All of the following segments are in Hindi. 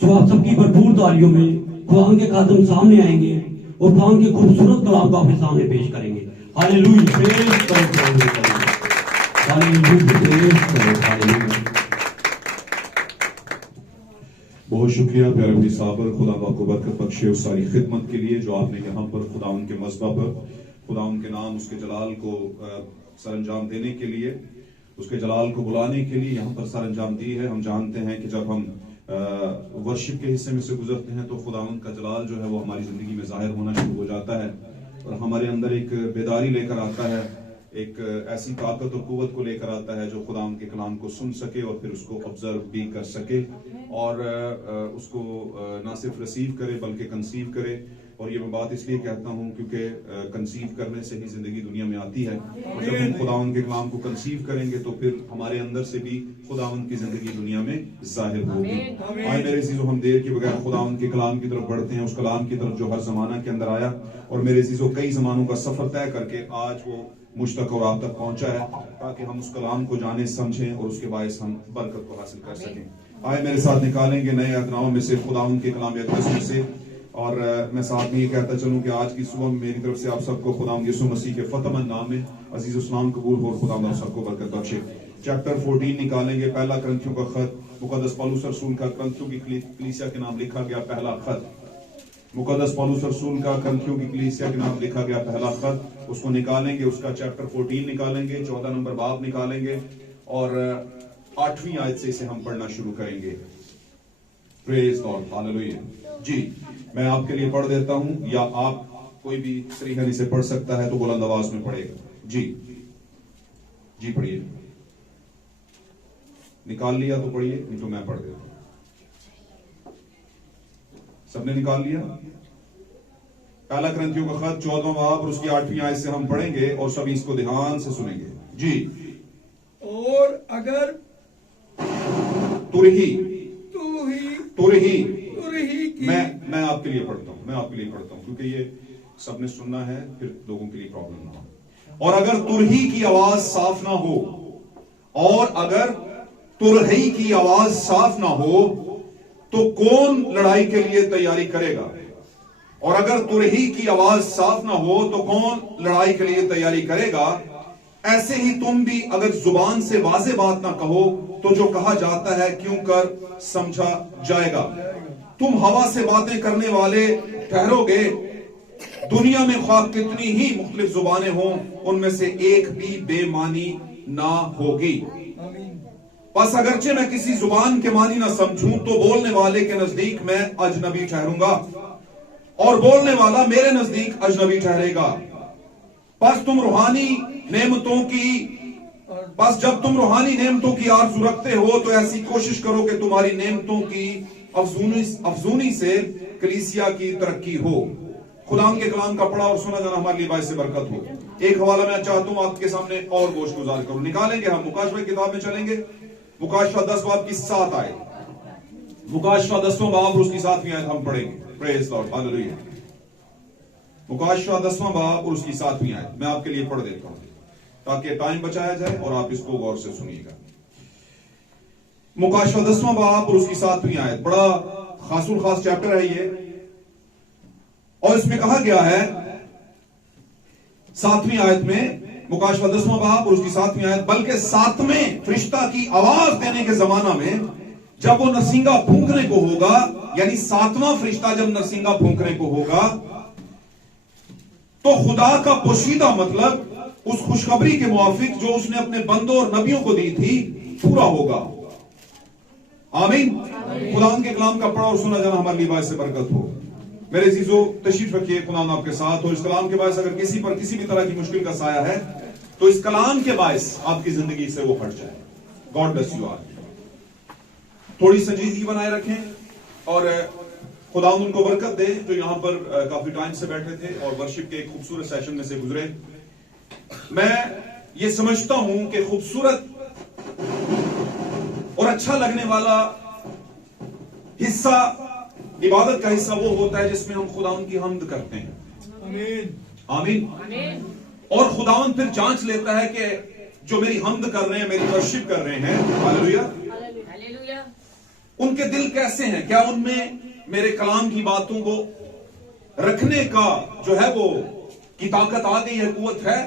सो आप सबकी भरपूर तालियों में खुदा के खादम सामने आएंगे और खुदा के खूबसूरत कलाम को आपके सामने पेश करेंगे। हालेलुया, प्रेज़ करो, हालेलुया, प्रेज़ करो, हालेलुया। बहुत शुक्रिया प्यारे भाई साहब, खुदा आपको बरकत बख्शे उस सारी खिदमत के लिए जो आपने यहाँ पर खुदा उनके मज़बा पर खुदा उनके नाम उसके जलाल को सरंजाम देने के लिए, उसके जलाल को बुलाने के लिए यहाँ पर सरंजाम दी है। हम जानते हैं कि जब हम वर्शिप के हिस्से में से गुजरते हैं तो खुदा उनका जलाल जो है वो हमारी जिंदगी में जाहिर होना शुरू हो जाता है और हमारे अंदर एक बेदारी लेकर आता है, एक ऐसी ताकत और कुव्वत को लेकर आता है जो खुदा के कलाम को सुन सके और फिर उसको ऑब्जर्व भी कर सके और उसको ना सिर्फ रिसीव करे बल्कि कंसीव करे। और ये मैं बात इसलिए कहता हूँ क्योंकि कंसीव करने से ही जिंदगी दुनिया में आती है और जब हम खुदावंद के कलाम को कंसीव करेंगे तो फिर हमारे अंदर से भी खुदावंद की जिंदगी दुनिया में जाहिर होगी। आए मेरे चीजों, हम देर के बगैर खुदावंद के कलाम की तरफ बढ़ते हैं, उस कलाम की तरफ जो हर जमाना के अंदर आया और मेरे चीजों कई जमानों का सफर तय करके आज वो मुझ तक और आप तक पहुंचा है ताकि हम उस कलाम को जाने समझें और उसके बायस हम बरकत को हासिल कर सकें। आए मेरे साथ निकालेंगे नए अहदनामों में से खुदावंद के कलाम में से और मैं साथ में ये कहता चलूं कि आज की सुबह मेरी तरफ से आप सबको खुदाम यीशु मसीह के फतमंद नाम में अजीज उस्लाम कबूल हो, खुदाम आप सबको बरकत बख्शे। चैप्टर 14 निकालेंगे, पहला करंथियों का खत, मुकद्दस पौलुस रसूल का करंथियों की कलीसिया के नाम लिखा गया पहला खत, मुकद्दस पौलुस रसूल का करंथियों की कलीसिया के नाम लिखा गया पहला खत, उसको निकालेंगे, उसका चैप्टर 14 निकालेंगे, 14 नंबर बाब निकालेंगे और 8वीं आयत से इसे हम पढ़ना शुरू करेंगे। Praise God, hallelujah. जी, मैं आपके लिए पढ़ देता हूं या आप कोई भी श्रीहरि से पढ़ सकता है तो बुलंद आवाज में पढ़ेगा। जी जी पढ़िए, निकाल लिया तो पढ़िए, नहीं तो मैं पढ़ देता हूं। सबने निकाल लिया? पहला करंथियों का खत 14वां बाब और उसकी 8वीं आयत से हम पढ़ेंगे और सभी इसको ध्यान से सुनेंगे। जी। और अगर तुरही की मैं आपके लिए पढ़ता हूं क्योंकि ये सबने सुनना है, फिर लोगों के लिए प्रॉब्लम ना हो। और अगर तुरही की आवाज साफ ना हो, और अगर तुरही की आवाज साफ ना हो तो कौन लड़ाई के लिए तैयारी करेगा? और अगर तुरही की आवाज साफ ना हो तो कौन लड़ाई के लिए तैयारी करेगा? ऐसे ही तुम भी अगर जुबान से वाज़े बात ना कहो तो जो कहा जाता है क्यों कर समझा जाएगा। तुम हवा से बातें करने वाले ठहरोगे। दुनिया में ख्वाह कितनी ही मुख्तलिफ जुबानें हों, उनमें से एक भी बेमानी ना होगी। बस अगरचे मैं किसी जुबान के मानी ना समझूं तो बोलने वाले के नजदीक मैं अजनबी ठहरूंगा और बोलने वाला मेरे नजदीक अजनबी ठहरेगा। बस जब तुम रूहानी नेमतों की आरज़ू रखते हो तो ऐसी कोशिश करो कि तुम्हारी नेमतों की अफजूनी से कलीसिया की तरक्की हो। खुदा के कलाम का पढ़ा और सुना जाना हमारे लिए बायस बरकत हो। एक हवाला मैं चाहता हूं आपके सामने और गोश गुजार करूं। निकालेंगे हम मुकाशवा की किताब में चलेंगे, मुकाशवा 10 बाब की 7 आयत, मुकाशवा 10वां बाब और उसकी 7वीं आयत हम पढ़ेंगे। Praise Lord, hallelujah. मुकाशवा 10वां बाब और उसकी 7वीं आयत मैं आपके लिए पढ़ देता हूं ताकि टाइम बचाया जाए और आप इसको गौर से सुनिएगा। मुकाशवा 10वां बाब और उसकी 7वीं आयत, बड़ा खासुल खास चैप्टर है ये और इसमें कहा गया है 7वीं आयत में, मुकाशवा 10वां बाब और उसकी 7वीं आयत, बल्कि 7वें फरिश्ता की आवाज देने के जमाना में जब वो नरसिंगा फूंकने को होगा, यानी 7वां फरिश्ता जब नरसिंगा फूंकने को होगा तो खुदा का पोशीदा मतलब उस खुशखबरी के मुआफिक जो उसने अपने बंदों और नबियों को दी थी पूरा होगा। आमीन। खुदा के कलाम का पढ़ा और सुना जाना हमारे लिए बायस बरकत हो। मेरे अजीजों, तशरीफ रखिए, खुदा आपके साथ हो। इस कलाम के बायस अगर किसी पर किसी भी तरह की मुश्किल का साया है तो इस कलाम के बायस आपकी जिंदगी से वो हट जाए। God bless you all. थोड़ी संजीदगी बनाए रखें और खुदा उनको बरकत दे जो यहां पर काफी टाइम से बैठे थे और वर्शिप के एक खूबसूरत सेशन में से गुजरे। मैं ये समझता हूं कि खूबसूरत और अच्छा लगने वाला हिस्सा, इबादत का हिस्सा वो होता है जिसमें हम खुदावन की हम्द करते हैं। आमीन, आमीन। और खुदावन फिर जांच लेता है कि जो मेरी हम्द कर रहे हैं, मेरी वर्शिप कर रहे हैं, हालेलुया, उनके दिल कैसे हैं, क्या उनमें मेरे कलाम की बातों को रखने का जो है वो की ताकत आ गई है, कुवत है,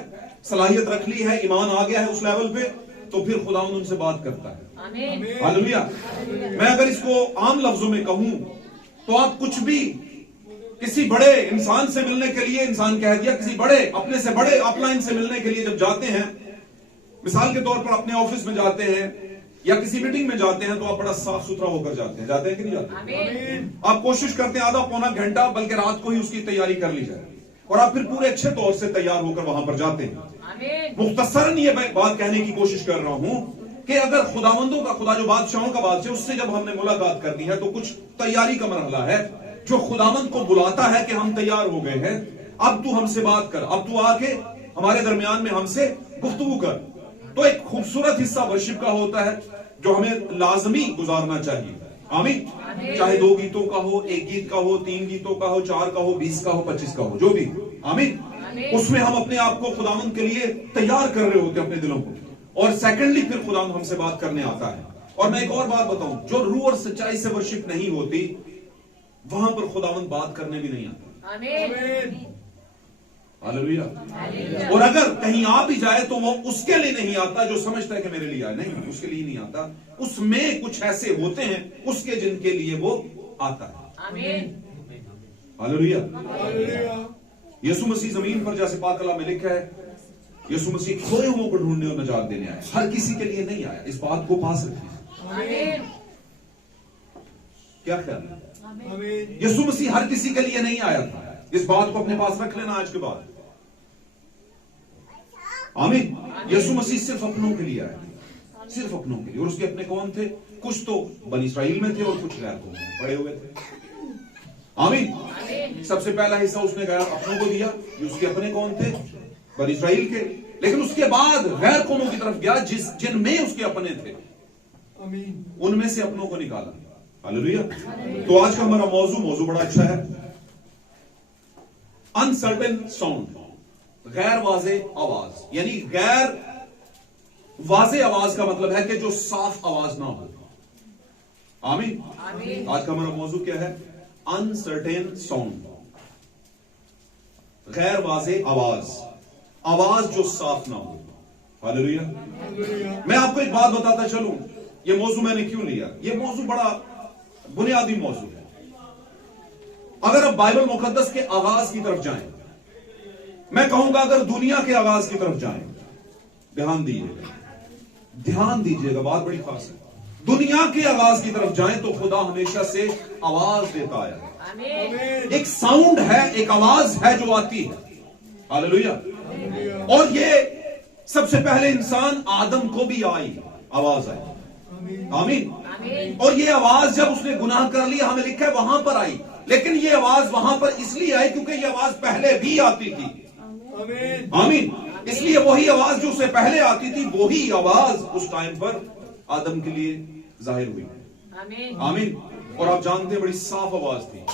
सलाहियत रख ली है, ईमान आ गया है उस लेवल पे, तो फिर खुदावंद उनसे बात करता है। हालेलुया। मैं अगर इसको आम लफ्जों में कहूं तो आप कुछ भी किसी बड़े इंसान से मिलने के लिए, इंसान कह दिया, किसी बड़े अपने से बड़े अपलाइन से मिलने के लिए जब जाते हैं, मिसाल के तौर पर अपने ऑफिस में जाते हैं या किसी मीटिंग में जाते हैं, तो आप बड़ा साफ सुथरा होकर जाते हैं कि नहीं जाते? आप कोशिश करते हैं आधा पौना घंटा बल्कि रात को ही उसकी तैयारी कर ली जाए और आप फिर पूरे अच्छे तौर से तैयार होकर वहां पर जाते हैं। मुख्तसरन ये बात कहने की कोशिश कर रहा हूं कि अगर खुदावंदों का खुदा, जो बादशाहों का बादशाह, उससे जब हमने मुलाकात करनी है तो कुछ तैयारी का मरहला है, जो खुदावंद को बुलाता है कि हम तैयार हो गए हैं, अब तू हमसे बात कर, अब तू आके हमारे दरमियान में हमसे गुफ्तगू कर। तो एक खूबसूरत हिस्सा वर्शिप का होता है जो हमें लाजमी गुजारना चाहिए। आमीन। चाहे 2 गीतों का हो, 1 गीत का हो, 3 गीतों का हो, 4 का हो, 20 का हो, 25 का हो, जो भी। आमीन। उसमें हम अपने आप को खुदावंद के लिए तैयार कर रहे होते हैं, अपने दिलों को। और सेकेंडली फिर खुदावंद हमसे बात करने आता है। और मैं एक और बात बताऊं, जो रूह और सच्चाई से वर्शिप नहीं होती, वहां पर खुदावंद बात करने भी नहीं आता। आमीन। हालेलुया। और अगर कहीं आ भी जाए तो वो उसके लिए नहीं आता जो समझता है कि मेरे लिए आए, नहीं, उसके लिए नहीं आता। उसमें कुछ ऐसे होते हैं उसके जिनके लिए वो आता है। आमीन। हालेलुया। यीशु मसीह जमीन पर, जैसे पाक कलाम में लिखा है, यीशु मसीह खोए हुओं को ढूंढने और नजात देने आया, हर किसी के लिए नहीं आया। इस बात को पास रखिए। आमीन। क्या ख्याल है? आमीन। यीशु मसीह हर किसी के लिए नहीं आया था। इस बात को अपने पास रख लेना आज के बाद। आमीन। यीशु मसीह सिर्फ अपनों के लिए आया, सिर्फ अपनों के लिए। और उसके अपने कौन थे? कुछ तो बनी इसराइल में थे और कुछ गैर कौम में पड़े हुए थे। आमीन। सबसे पहला हिस्सा उसने गैर अपनों को दिया, ये उसके अपने कौन थे? बनी इसराइल के। लेकिन उसके बाद गैर कौमों की तरफ गया जिनमें उसके अपने थे, आमीन। उनमें से अपनों को निकाला। हालेलुया। तो आज का हमारा मौजू बड़ा अच्छा है, अनसर्टेन साउंड, गैर वाजे आवाज। यानी गैर वाजे आवाज का मतलब है कि जो साफ आवाज ना हो। आमीन। आज का हमारा मौजू क्या है? अनसर्टेन साउंड, गैर वाजे आवाज, आवाज जो साफ ना हो। हालेलुया। मैं आपको एक बात बताता चलूं, ये मौजू मैंने क्यों लिया। ये मौजू बड़ा बुनियादी मौजू है। अगर आप बाइबल मुकद्दस के आगाज की तरफ जाएं, मैं कहूंगा अगर दुनिया के आगाज की तरफ जाएं, ध्यान दीजिएगा, बात बड़ी खास है। दुनिया के आगाज की तरफ जाएं तो खुदा हमेशा से आवाज देता आया है। आमीन। एक साउंड है, एक आवाज है जो आती है। हालेलुया। और ये सबसे पहले इंसान आदम को भी आई, आवाज आई। आमीन। और ये आवाज जब उसने गुनाह कर लिया, हमें लिखा है वहां पर आई। लेकिन ये आवाज वहां पर इसलिए आई क्योंकि ये आवाज पहले भी आती थी। आमीन। आमीन। इसलिए वही आवाज जो उससे पहले आती थी, वही आवाज उस टाइम पर आदम के लिए जाहिर हुई। आमीन। और आप जानते हैं बड़ी साफ आवाज थी,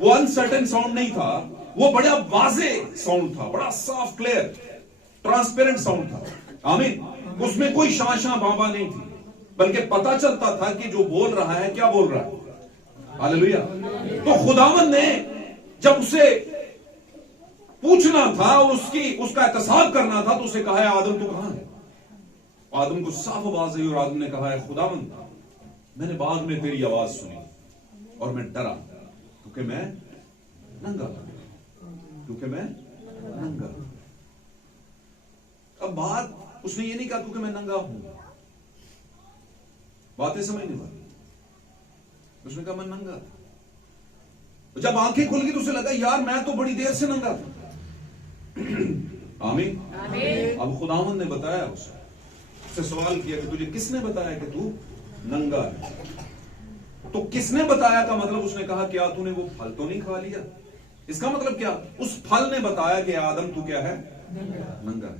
वो अनसर्टेन साउंड नहीं था, वो बड़ा वाजे साउंड था, बड़ा साफ, क्लियर, ट्रांसपेरेंट साउंड था। आमीन। उसमें कोई शां बाबा नहीं थी, बल्कि पता चलता था कि जो बोल रहा है क्या बोल रहा है। हालेलुया। तो खुदावंद ने जब उसे पूछना था और उसका एहतसाब करना था, तो उसे कहा है आदम तू कहां है? आदम को साफ आवाज आई और आदम ने कहा है खुदावंद मैंने बाग में तेरी आवाज सुनी और मैं डरा क्योंकि मैं नंगा था। अब बात उसने ये नहीं कहा क्योंकि मैं नंगा हूं, बातें समझने वाली। उसने कहा मैं नंगा था। जब आंखें खुल गई तो उसे लगा यार मैं तो बड़ी देर से नंगा था। आमीन। अब खुदावंद ने बताया उससे सवाल किया कि तुझे किसने बताया कि तू नंगा है? तो किसने बताया का मतलब उसने कहा क्या तूने वो फल तो नहीं खा लिया? इसका मतलब क्या? उस फल ने बताया कि आदम तू क्या है? नंगा है।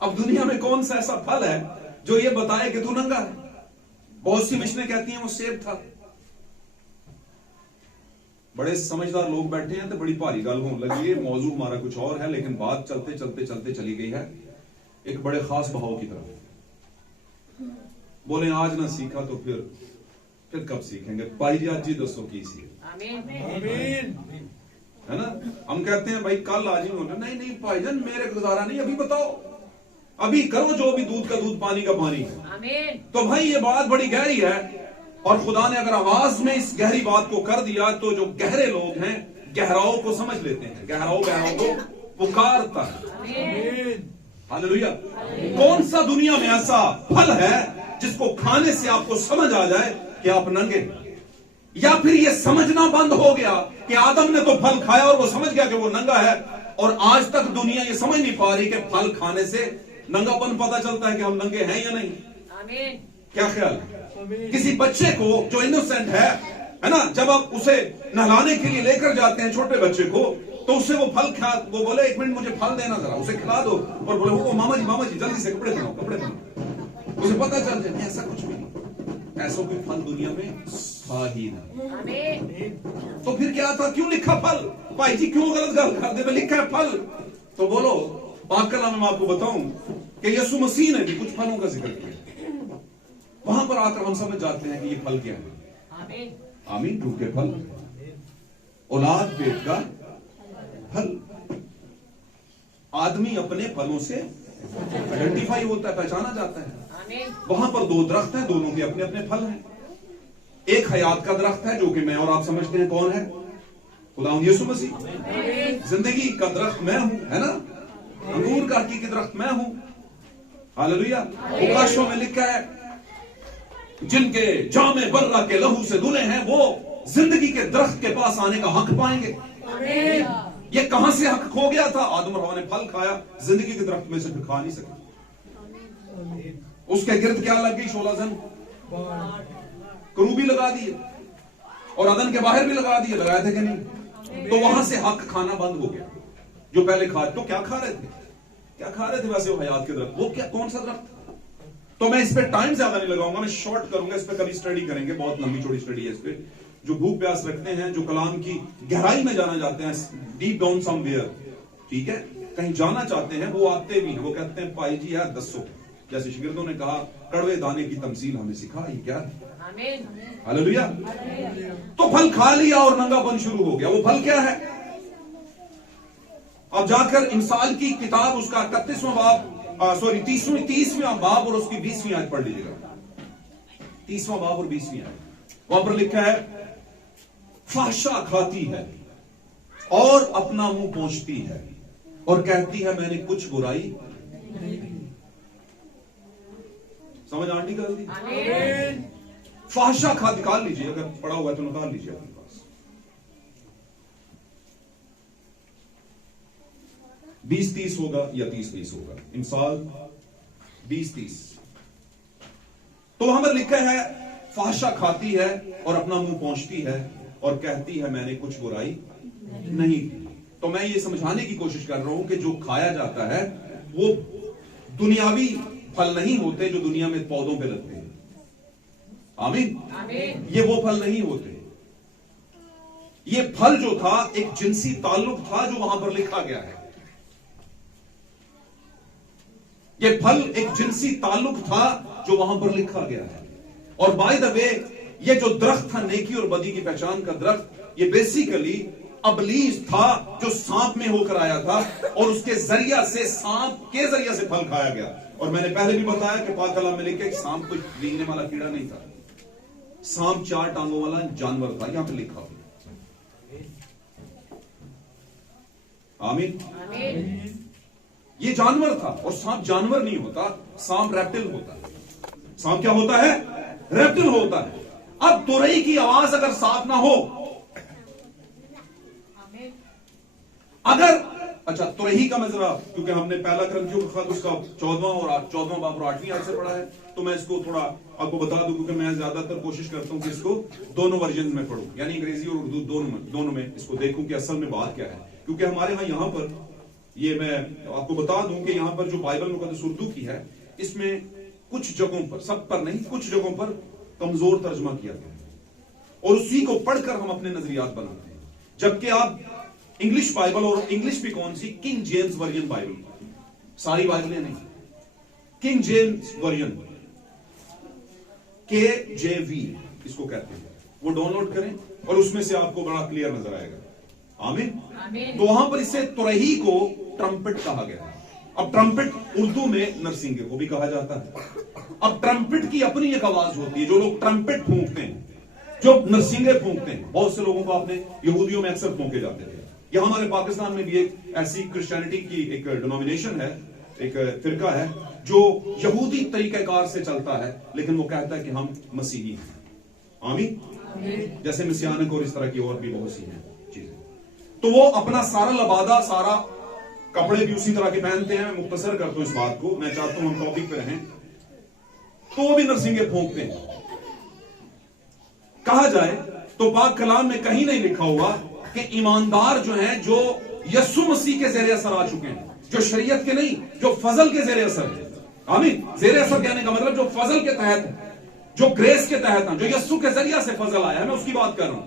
अब दुनिया में कौन सा ऐसा फल है जो ये बताए कि तू नंगा है? बहुत सी मिशनें कहती हैं वो सेब था। बड़े समझदार लोग बैठे हैं तो बड़ी भारी गल होने लगी है। मौजू हमारा कुछ और है, लेकिन बात चलते चलते चली गई है एक बड़े खास बहाव की तरफ। बोले आज ना सीखा तो फिर फिर कब सीखेंगे? भाई जी आज जी दसो की सी आमीन है ना। हम कहते हैं भाई कल आज ही होना, नहीं नहीं भाईजान मेरे गुजारा नहीं, अभी बताओ, अभी करो जो भी दूध का दूध पानी का पानी है। तो भाई ये बात बड़ी गहरी है, और खुदा ने अगर आवाज में इस गहरी बात को कर दिया तो जो गहरे लोग हैं गहराओं को समझ लेते हैं, गहराओं को पुकारता है। हालेलुया। कौन सा दुनिया में ऐसा फल है जिसको खाने से आपको समझ आ जाए कि आप नंगे, या फिर ये समझना बंद हो गया कि आदम ने तो फल खाया और वो समझ गया कि वो नंगा है, और आज तक दुनिया ये समझ नहीं पा रही कि फल खाने से नंगापन पता चलता है कि हम नंगे हैं या नहीं। आमीन। क्या ख्याल है? किसी बच्चे को जो इनोसेंट है ना, जब आप उसे नहलाने के लिए लेकर जाते हैं छोटे बच्चे को, तो उससे वो फल खा, वो बोले एक मिनट मुझे फल देना जरा, उसे खिला दो, और बोले वो मामा जी जल्दी से कपड़े पहनाओ, कपड़े पहनाओ, उसे पता चल जाए ऐसा कुछ भी नहीं, ऐसा कोई फल दुनिया में था ही नहीं। तो फिर क्या था, क्यों लिखा फल? भाई जी क्यों गलत गल कर दे, लिखा है फल, तो बोलो पाक कलाम में आपको बताऊं कि यीशु मसीह ने भी कुछ फलों का जिक्र किया, वहां पर आकर हम समझ जाते हैं कि ये फल क्या है। आमीन। रूह के फल, औलाद पेट का फल। आदमी अपने फलों से आइडेंटिफाई होता है, पहचाना जाता है। वहां पर दो दरख्त हैं, दोनों के अपने अपने फल हैं। एक हयात का दरख्त है जो कि मैं और आप समझते हैं कौन है, खुदावंद यीशु मसीह। जिंदगी का दरख्त मैं हूं, है ना, अंगूर का हकीकी दरख्त मैं हूं। हालेलुया। प्रकाशों में लिखा है जिनके जामे बर्रा के लहू से धुले हैं वो जिंदगी के दरख्त के पास आने का हक पाएंगे। ये कहां से हक खो गया था? आदम और हवा ने फल खाया, जिंदगी के दरख्त में से फिर खा नहीं सके। उसके गिर्द क्या लग गई? 16 जन करूबी लगा दिए, और अदन के बाहर भी लगा दिए, लगाए थे कि नहीं? तो वहां से हक खाना बंद हो गया। जो पहले खा, तो क्या खा रहे थे? क्या खा रहे थे वैसे वो हयात के दरख्त? वो क्या, कौन सा दरख्त? तो मैं इस पे टाइम ज्यादा नहीं लगाऊंगा, मैं शॉर्ट करूंगा, इस पे कभी स्टडी करेंगे, बहुत लंबी चौड़ी स्टडी है इस पे। जो भूख प्यास रखते हैं, जो कलाम की गहराई में जाना चाहते हैं, डीप डाउन समवेयर, ठीक है, कहीं जाना चाहते हैं, वो आते भी हैं, वो कहते हैं भाई जी यार दसो, जैसे शिगिर्दों ने कहा कड़वे दाने की तमसील हमें सिखा, ये क्या है? हालेलुया। तो फल खा लिया और नंगापन शुरू हो गया। वो फल क्या है? अब जाकर इंसाल की किताब उसका 31वां बाब, सॉरी 30वां बाब और उसकी 20वीं आयत पढ़ लीजिएगा। 30वां बाब और 20वीं आयत, वहां पर लिखा है फाहशा खाती है और अपना मुंह पोंछती है और कहती है मैंने कुछ बुराई। समझ आंटी कर दी? फाहशा खाती, निकाल लीजिए, अगर पढ़ा हुआ है तो निकाल लीजिए अपने पास। 20-30 होगा या 30-20 होगा, इंसाल 20-30। तो वहां पर लिखा है फाहशा खाती है और अपना मुंह पोंछती है और कहती है मैंने कुछ बुराई नहीं की। तो मैं ये समझाने की कोशिश कर रहा हूं कि जो खाया जाता है वो दुनियावी फल नहीं होते जो दुनिया में पौधों पे लगते हैं। आमीन। ये वो फल नहीं होते। ये फल जो था एक जिनसी ताल्लुक था जो वहां पर लिखा गया है। ये फल एक जिनसी ताल्लुक था जो वहां पर लिखा गया है। और बाय द वे ये जो दरख्त था नेकी और बदी की पहचान का दरख्त, ये बेसिकली अबलीस था जो सांप में होकर आया था और उसके जरिया से, सांप के जरिया से फल खाया गया। और मैंने पहले भी बताया कि पाक कलाम में लिखा कि सांप कोई बीगने वाला कीड़ा नहीं था, सांप 4 टांगों वाला जानवर था, यहां पर लिखा हुआ। आमीन। ये जानवर था और सांप जानवर नहीं होता, सांप रेप्टिल होता है। सांप क्या होता है? रेप्टिल होता है। अब तुरई की आवाज अगर साफ ना हो, अगर, अच्छा तुरही का मैं जरा, क्योंकि हमने पहला क्रंथियों का खत उसका 14वां बाब और 8वीं आयत से पढ़ा है, तो मैं इसको थोड़ा आपको बता दूं, क्योंकि मैं ज्यादातर कोशिश करता हूं कि इसको दोनों वर्जन में पढ़ूं, यानी अंग्रेजी और उर्दू दोनों में इसको देखूं कि असल में बात क्या है। क्योंकि हमारे यहां पर, ये मैं आपको बता दूं कि यहां पर जो बाइबल मुकद्दस उर्दू की है, इसमें कुछ जगहों पर, सब पर नहीं, कुछ जगहों पर कमजोर तर्जमा किया गया है और उसी को पढ़कर हम अपने नजरियात बनाते हैं। जबकि आप इंग्लिश बाइबल, और इंग्लिश भी कौन सी? किंग जेम्स वर्जन बाइबल, सारी बाइबलें नहीं, किंग जेम्स वर्जन KJV, इसको कहते हैं, वो डाउनलोड करें और उसमें से आपको बड़ा क्लियर नजर आएगा। आमीन। तो वहां पर इसे तुरही को ट्रम्पेट कहा गया है। अब ट्रम्पेट उर्दू में नरसिंगे को भी कहा जाता है। अब ट्रम्पेट की अपनी एक आवाज होती है। जो लोग ट्रम्पेट फूंकते हैं, जो नरसिंगे फूंकते हैं, बहुत से लोगों को आपने यहूदियों में अक्सर फूंके जाते थे। या हमारे पाकिस्तान में भी एक ऐसी क्रिश्चियनिटी की एक डिनोमिनेशन है, एक फिरका है जो यहूदी तरीकेकार से चलता है, लेकिन वो कहता है कि हम मसीही हैं। आमीन। जैसे मसीहानिक और इस तरह की और भी बहुत सी हैं चीजें। तो वो अपना सारा लबादा, सारा कपड़े भी उसी तरह के पहनते हैं। मैं मुख्तसर करता हूं इस बात को, मैं चाहता हूं हम टॉपिक पे रहें। तो वो भी नरसिंगे फूंकते हैं। कहा जाए तो पाक कलाम में कहीं नहीं लिखा हुआ कि ईमानदार जो हैं, जो यस्सु मसीह के ज़ेरे असर आ चुके हैं, जो शरीयत के नहीं, जो फजल के ज़ेरे असर है। आमीन। ज़ेरे असर कहने का मतलब जो फजल के तहत है, जो ग्रेस के तहत है, जो यस्सु के जरिया से फजल आया है, मैं उसकी बात कर रहा हूं।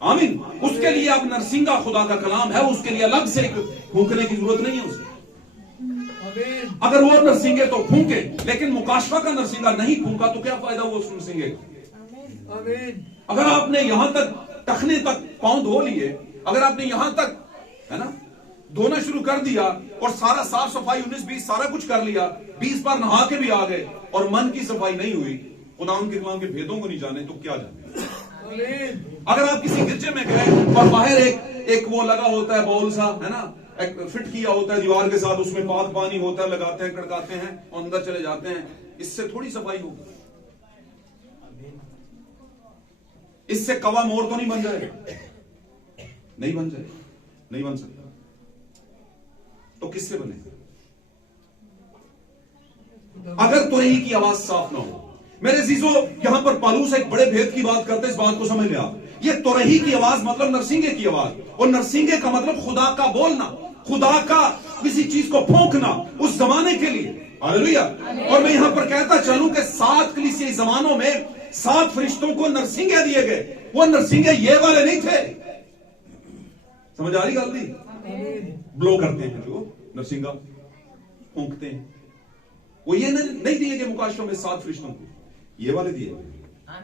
आमीन। उसके लिए अब नरसिंगा खुदा का कलाम है, उसके लिए अलग से फूंकने की जरूरत नहीं है उसे। अगर वो नरसिंगे तो फूंके, लेकिन मुकाशफा का नरसिंगा नहीं फूंका तो क्या फायदा वो नरसिंगे का। अगर आपने यहां तक टखने तक पांव धो लिए, अगर आपने यहां तक, है ना, धोना शुरू कर दिया और सारा साफ सफाई 19-20 सारा कुछ कर लिया, 20 बार नहा के भी आ गए और मन की सफाई नहीं हुई, खुदा उनके कलाम के भेदों को नहीं जाने, तो क्या जाने। अगर आप किसी गिरजे में गए और बाहर एक वो लगा होता है बाउल सा, है ना, एक फिट किया होता है दीवार के साथ, उसमें पाक पानी होता है, लगाते हैं, कड़काते हैं और अंदर चले जाते हैं, इससे थोड़ी सफाई होगी। इससे कवा मोर तो नहीं बन जाएगा, नहीं बन जाएगा, नहीं बन सकता। तो किससे बने? अगर तुरही की आवाज साफ ना हो। मेरे अजीजों, यहां पर पालूस एक बड़े भेद की बात करते हैं, इस बात को समझ ले आप। ये तुरही की आवाज मतलब नरसिंगे की आवाज, और नरसिंगे का मतलब खुदा का बोलना, खुदा का किसी चीज को फूंकना उस जमाने के लिए। हालेलुया। और मैं यहां पर कहता चलूं कि 7 कलीसियाई जमानों में 7 फरिश्तों को नरसिंगे दिए गए। वो नरसिंगे ये वाले नहीं थे। समझ आ रही गल दी? ब्लो करते हैं जो नरसिंगा फूंकते हैं, वो ये नहीं दिए गए मुकाशफा में 7 फरिश्तों को, ये वाले दिए गए।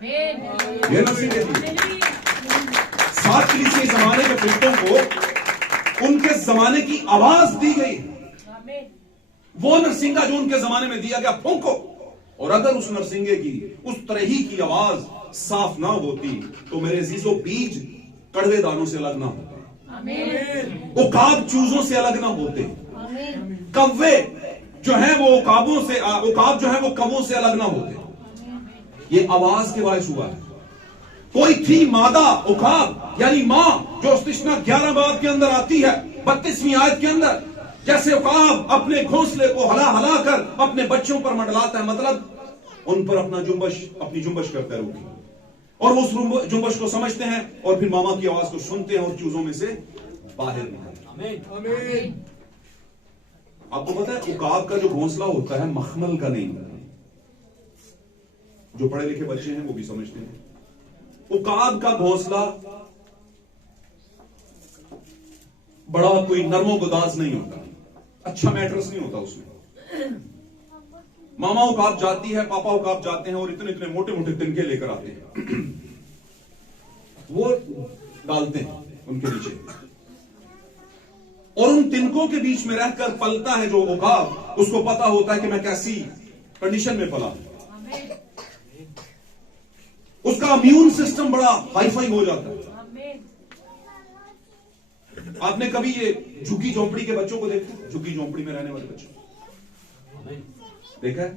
ये नरसिंगे दिए 7 कलीसियाई जमाने के फरिश्तों को, उनके जमाने की आवाज दी गई। वो नरसिंगा जो उनके जमाने में दिया गया, फूंको। और अगर उस नरसिंगे की, उस तरही की आवाज साफ ना होती तो मेरे अजीजों, बीज कड़वे दानों से अलग ना होते, उकाब चूजों से अलग ना होते, कव्वे जो है वो उकाबों से, उकाब जो है वो कवों से अलग ना होते। ये आवाज के बायस हुआ है। कोई थी मादा उकाब, यानी मां, जो इस्तिश्ना 11 बाब के अंदर आती है 32वीं आयत के अंदर। जैसे उकाब अपने घोंसले को हला हला कर अपने बच्चों पर मंडलाता है, मतलब उन पर अपनी जुम्बश करता है रूठी, और वो उस जुम्बश को समझते हैं और फिर मामा की आवाज को सुनते हैं और चूजों में से बाहर निकलते हैं। आपको पता है उकाब का जो घोंसला होता है मखमल का नहीं होता। जो पढ़े लिखे बच्चे हैं वो भी समझते हैं उकाब का घोंसला बड़ा कोई नरमो गुदाज नहीं होता, अच्छा मैट्रेस नहीं होता उसमें। मामा उकाब जाती है, पापा उकाब जाते हैं और इतने इतने मोटे मोटे तिनके लेकर आते हैं, वो डालते हैं उनके नीचे, और उन तिनकों के बीच में रहकर पलता है जो उकाब। उसको पता होता है कि मैं कैसी कंडीशन में पला, उसका इम्यून सिस्टम बड़ा हाईफाई हो जाता है। आपने कभी ये झुग्गी झोंपड़ी के बच्चों को देखा? झुग्गी झोंपड़ी में रहने वाले बच्चों देखा है?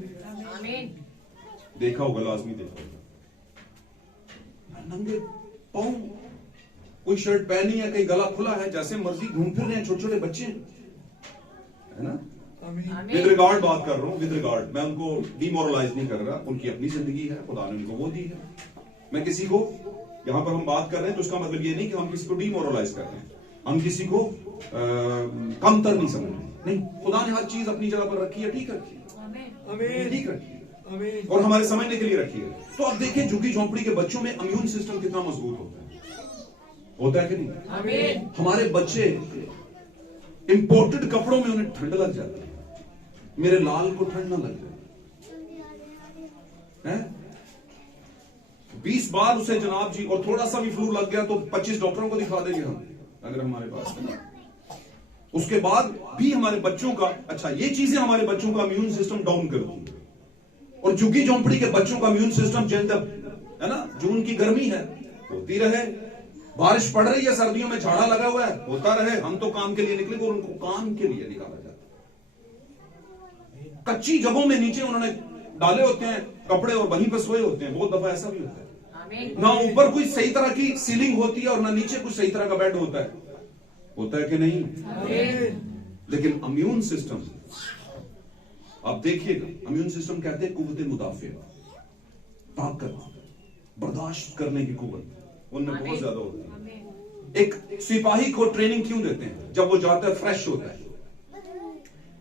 देखा होगा, लाजमी देखा होगा। नंगे पांव, कोई शर्ट पहनी है, कहीं गला खुला है, जैसे मर्जी घूम फिर रहे हैं छोटे छोटे बच्चे, है ना। विद रिगार्ड बात कर रहा हूं, विद रिगार्ड, मैं उनको डिमोरलाइज नहीं कर रहा, उनकी अपनी जिंदगी है, खुदा ने उनको वो दी है। मैं किसी को, यहां पर हम बात कर रहे हैं तो उसका मतलब ये नहीं कि हम किसी को डिमोरलाइज कर रहे हैं, हम किसी को कमतर नहीं समझ रहे, नहीं। खुदा ने हर चीज अपनी जगह पर रखी है, ठीक रखी है, ठीक रखी है, और हमारे समझने के लिए रखी है। तो अब देखें झुग्गी झोंपड़ी के बच्चों में इम्यून सिस्टम कितना मजबूत होता है कि नहीं? हमारे बच्चे इंपोर्टेड कपड़ों में उन्हें ठंड लग जाती है, मेरे लाल को ठंड ना लग जाए, 20 बार उसे जनाब जी, और थोड़ा सा भी फ्लू लग गया तो 25 डॉक्टरों को दिखा देंगे हम, अगर हमारे पास है। उसके बाद भी हमारे बच्चों का, अच्छा ये चीजें हमारे बच्चों का इम्यून सिस्टम डाउन करती है। और झुग्गी झोंपड़ी के बच्चों का इम्यून सिस्टम चेंज है ना, जून की गर्मी है होती रहे, बारिश पड़ रही है सर्दियों में, झाड़ा लगा हुआ है होता रहे, हम तो काम के लिए निकले और उनको काम के लिए निकाला जाता है। कच्ची जगहों में नीचे उन्होंने डाले होते हैं कपड़े और वहीं पर सोए होते हैं, बहुत दफा ऐसा भी होता है। ना ऊपर कोई सही तरह की सीलिंग होती है और ना नीचे कुछ सही तरह का बेड होता है कि नहीं? लेकिन इम्यून सिस्टम, आप देखिएगा, इम्यून सिस्टम कहते हैं कुव्वत मुदाफे, ताकत, बर्दाश्त करने की कुव्वत उनमें बहुत ज्यादा होती है। एक सिपाही को ट्रेनिंग क्यों देते हैं? जब वो जाता है फ्रेश होता है,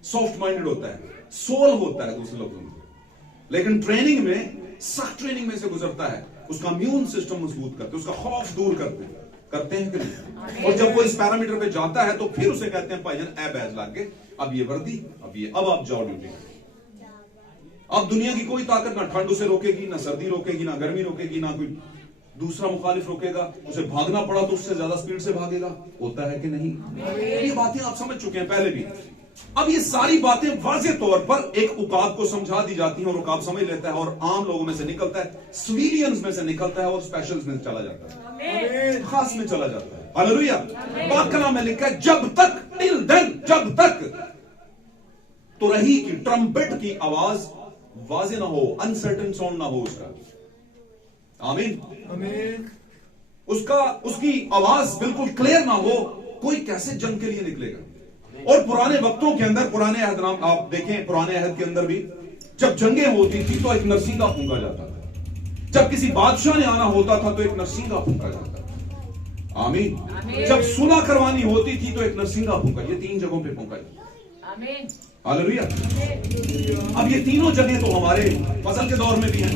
सॉफ्ट माइंडेड होता है, सोल होता है दूसरे लोगों में। लेकिन ट्रेनिंग में, सख्त ट्रेनिंग में से गुजरता है, उसका इम्यून सिस्टम मजबूत करते हैं, उसका खौफ दूर करते हैं कि नहीं? और जब वो इस पैरामीटर पे जाता है तो फिर उसे कहते हैं भाईजान ए बैज लाग के, अब ये वर्दी, अब आप जाओ ड्यूटी। अब दुनिया की कोई ताकत ना ठंड उसे रोकेगी, ना सर्दी रोकेगी, ना गर्मी रोकेगी, ना कोई दूसरा मुखालिफ रोकेगा। उसे भागना पड़ा तो उससे ज्यादा स्पीड से भागेगा, होता है कि नहीं? ये बातें आप समझ चुके हैं पहले भी। अब ये सारी बातें वाज़ेह तौर पर एक उकाब को समझा दी जाती हैं और उकाब समझ लेता है और आम लोगों में से निकलता है, सिविलियंस में से निकलता है और स्पेशल्स में चला जाता है, खास में चला जाता है। हालेलुया। पाक कलाम में लिखा है, जब तक, टिल देन, जब तक तुरही की, ट्रम्पेट की आवाज वाज़ेह ना हो, अनसर्टेन साउंड ना हो उसका, आमीन, उसकी आवाज बिल्कुल क्लियर ना हो, कोई कैसे जंग के लिए निकलेगा? और पुराने वक्तों के अंदर, पुराने अहद नाम आप देखें, पुराने अहद के अंदर भी जब जंगें होती थी तो एक नरसिंगा फूंका जाता था, जब किसी बादशाह ने आना होता था तो एक नरसिंगा फूंका जाता था, आमीन। जब सुलह करवानी होती थी तो एक नरसिंगा फूंका, ये 3 जगहों पे फूंका जाता, आमीन, हालेलुया। अब ये तीनों जगह तो हमारे फजल के दौर में भी हैं।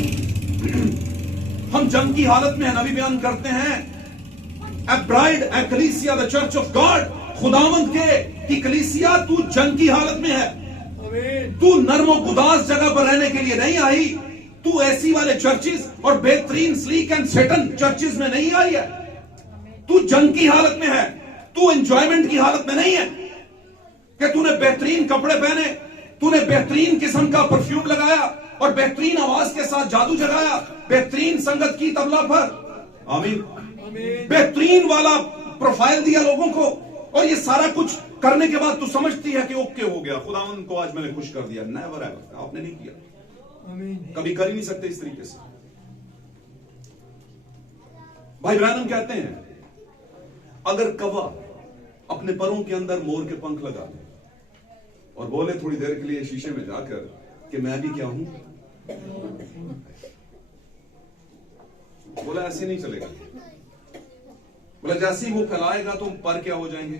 हम जंग की हालत में है, नबी बयान करते हैं, ए ब्राइड, ए कलीसिया, द चर्च ऑफ गॉड, खुदावंद की कलीसिया, तू जंग की हालत में है। तू नर्म और गुदास जगह पर रहने के लिए नहीं आई, तू ऐसी वाले चर्चिस और बेहतरीन स्लीक एंड सेटन चर्चिस में नहीं आई है। तू जंग की हालत में है, तू एंजॉयमेंट की हालत में नहीं है कि तूने बेहतरीन कपड़े पहने, तूने बेहतरीन किस्म का परफ्यूम लगाया और बेहतरीन आवाज के साथ जादू जगाया, बेहतरीन संगत की तबला पर, आमीन, बेहतरीन वाला प्रोफाइल दिया लोगों को, और ये सारा कुछ करने के बाद तू समझती है कि ओके हो गया, खुदावंद को आज मैंने खुश कर दिया। नेवर एवर, आपने नहीं किया, कभी कर ही नहीं सकते इस तरीके से। भाई ब्रैनम कहते हैं, अगर कौवा अपने परों के अंदर मोर के पंख लगा दे और बोले थोड़ी देर के लिए शीशे में जाकर कि मैं भी क्या हूं, बोला ऐसे नहीं चलेगा। बोला जैसे ही वो फैलाएगा तो पर क्या हो जाएंगे,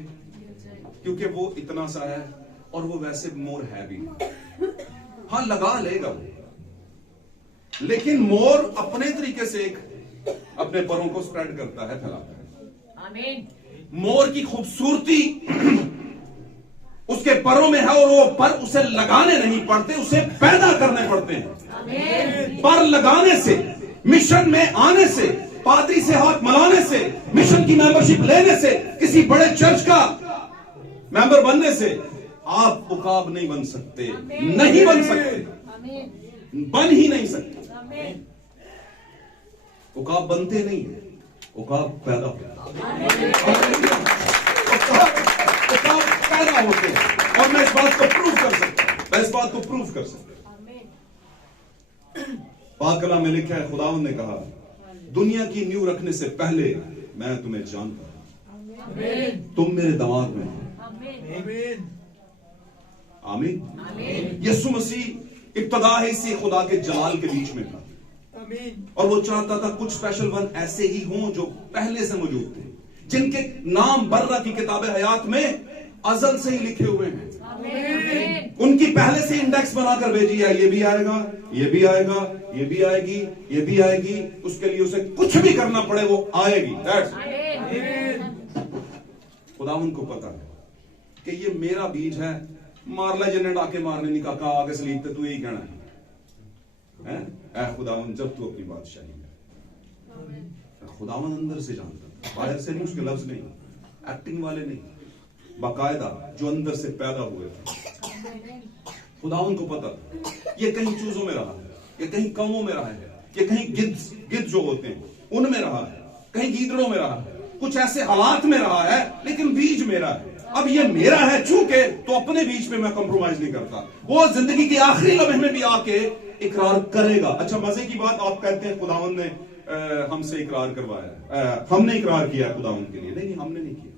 क्योंकि वो इतना सा है और वो वैसे मोर है भी। हाँ लगा लेगा वो, लेकिन मोर अपने तरीके से एक अपने परों को स्प्रेड करता है, फैलाता है। आमीन। मोर की खूबसूरती उसके परों में है और वो पर उसे लगाने नहीं पड़ते, उसे पैदा करने पड़ते हैं। आमीन। पर लगाने से, मिशन में आने से, पादरी से हाथ मिलाने से, मिशन की मेंबरशिप लेने से, किसी बड़े चर्च का मेंबर बनने से आप उकाब नहीं बन सकते, नहीं बन सकते, बन ही नहीं सकते। उकाब बनते नहीं है, उकाब पैदा होते हैं, उकाब पैदा होते हैं। और मैं इस बात को प्रूव कर सकता हूं, पाक कलाम में लिखा है, खुदावंद ने कहा, दुनिया की नींव रखने से पहले मैं तुम्हें जानता हूं, तुम मेरे दिमाग में हो। आमीन। यीशु मसीह इब्तदा ही से खुदा के जलाल के बीच में था, और वो चाहता था कुछ स्पेशल वन ऐसे ही हों जो पहले से मौजूद थे, जिनके नाम बर्रा की किताबे हयात में अजल से ही लिखे हुए हैं। उनकी पहले से इंडेक्स बनाकर भेजी है, ये भी आएगा, ये भी आएगा, ये भी आएगी, ये भी आएगी, उसके लिए उसे कुछ भी करना पड़े वो आएगी। खुदावंद को पता है कि ये मेरा बीज है, मारला जिन्हें डाके मारने नहीं काका आगे सलीब पे तू यही कहना है? खुदावंद जब तू अपनी बादशाही में, खुदावन अंदर से जानता है, बाहर से नहीं, उसके लफ्ज नहीं, एक्टिंग वाले नहीं, बाकायदा जो अंदर से पैदा हुए थे। खुदावन को पता ये कहीं चूजों में रहा है, ये कहीं कौवों में रहा है, ये कहीं गिद्ध जो होते हैं उनमें रहा है, कहीं गीदड़ों में रहा है, कुछ ऐसे हालात में रहा है, लेकिन बीज मेरा है। अब ये मेरा है चूंकि, तो अपने बीच में मैं कॉम्प्रोमाइज नहीं करता। वो जिंदगी के आखिरी लम्हे में भी आके इकरार करेगा। अच्छा, मजे की बात, आप कहते हैं खुदावन ने हमसे इकरार करवाया, हमने इकरार किया खुदावन के लिए। नहीं, हमने नहीं किया।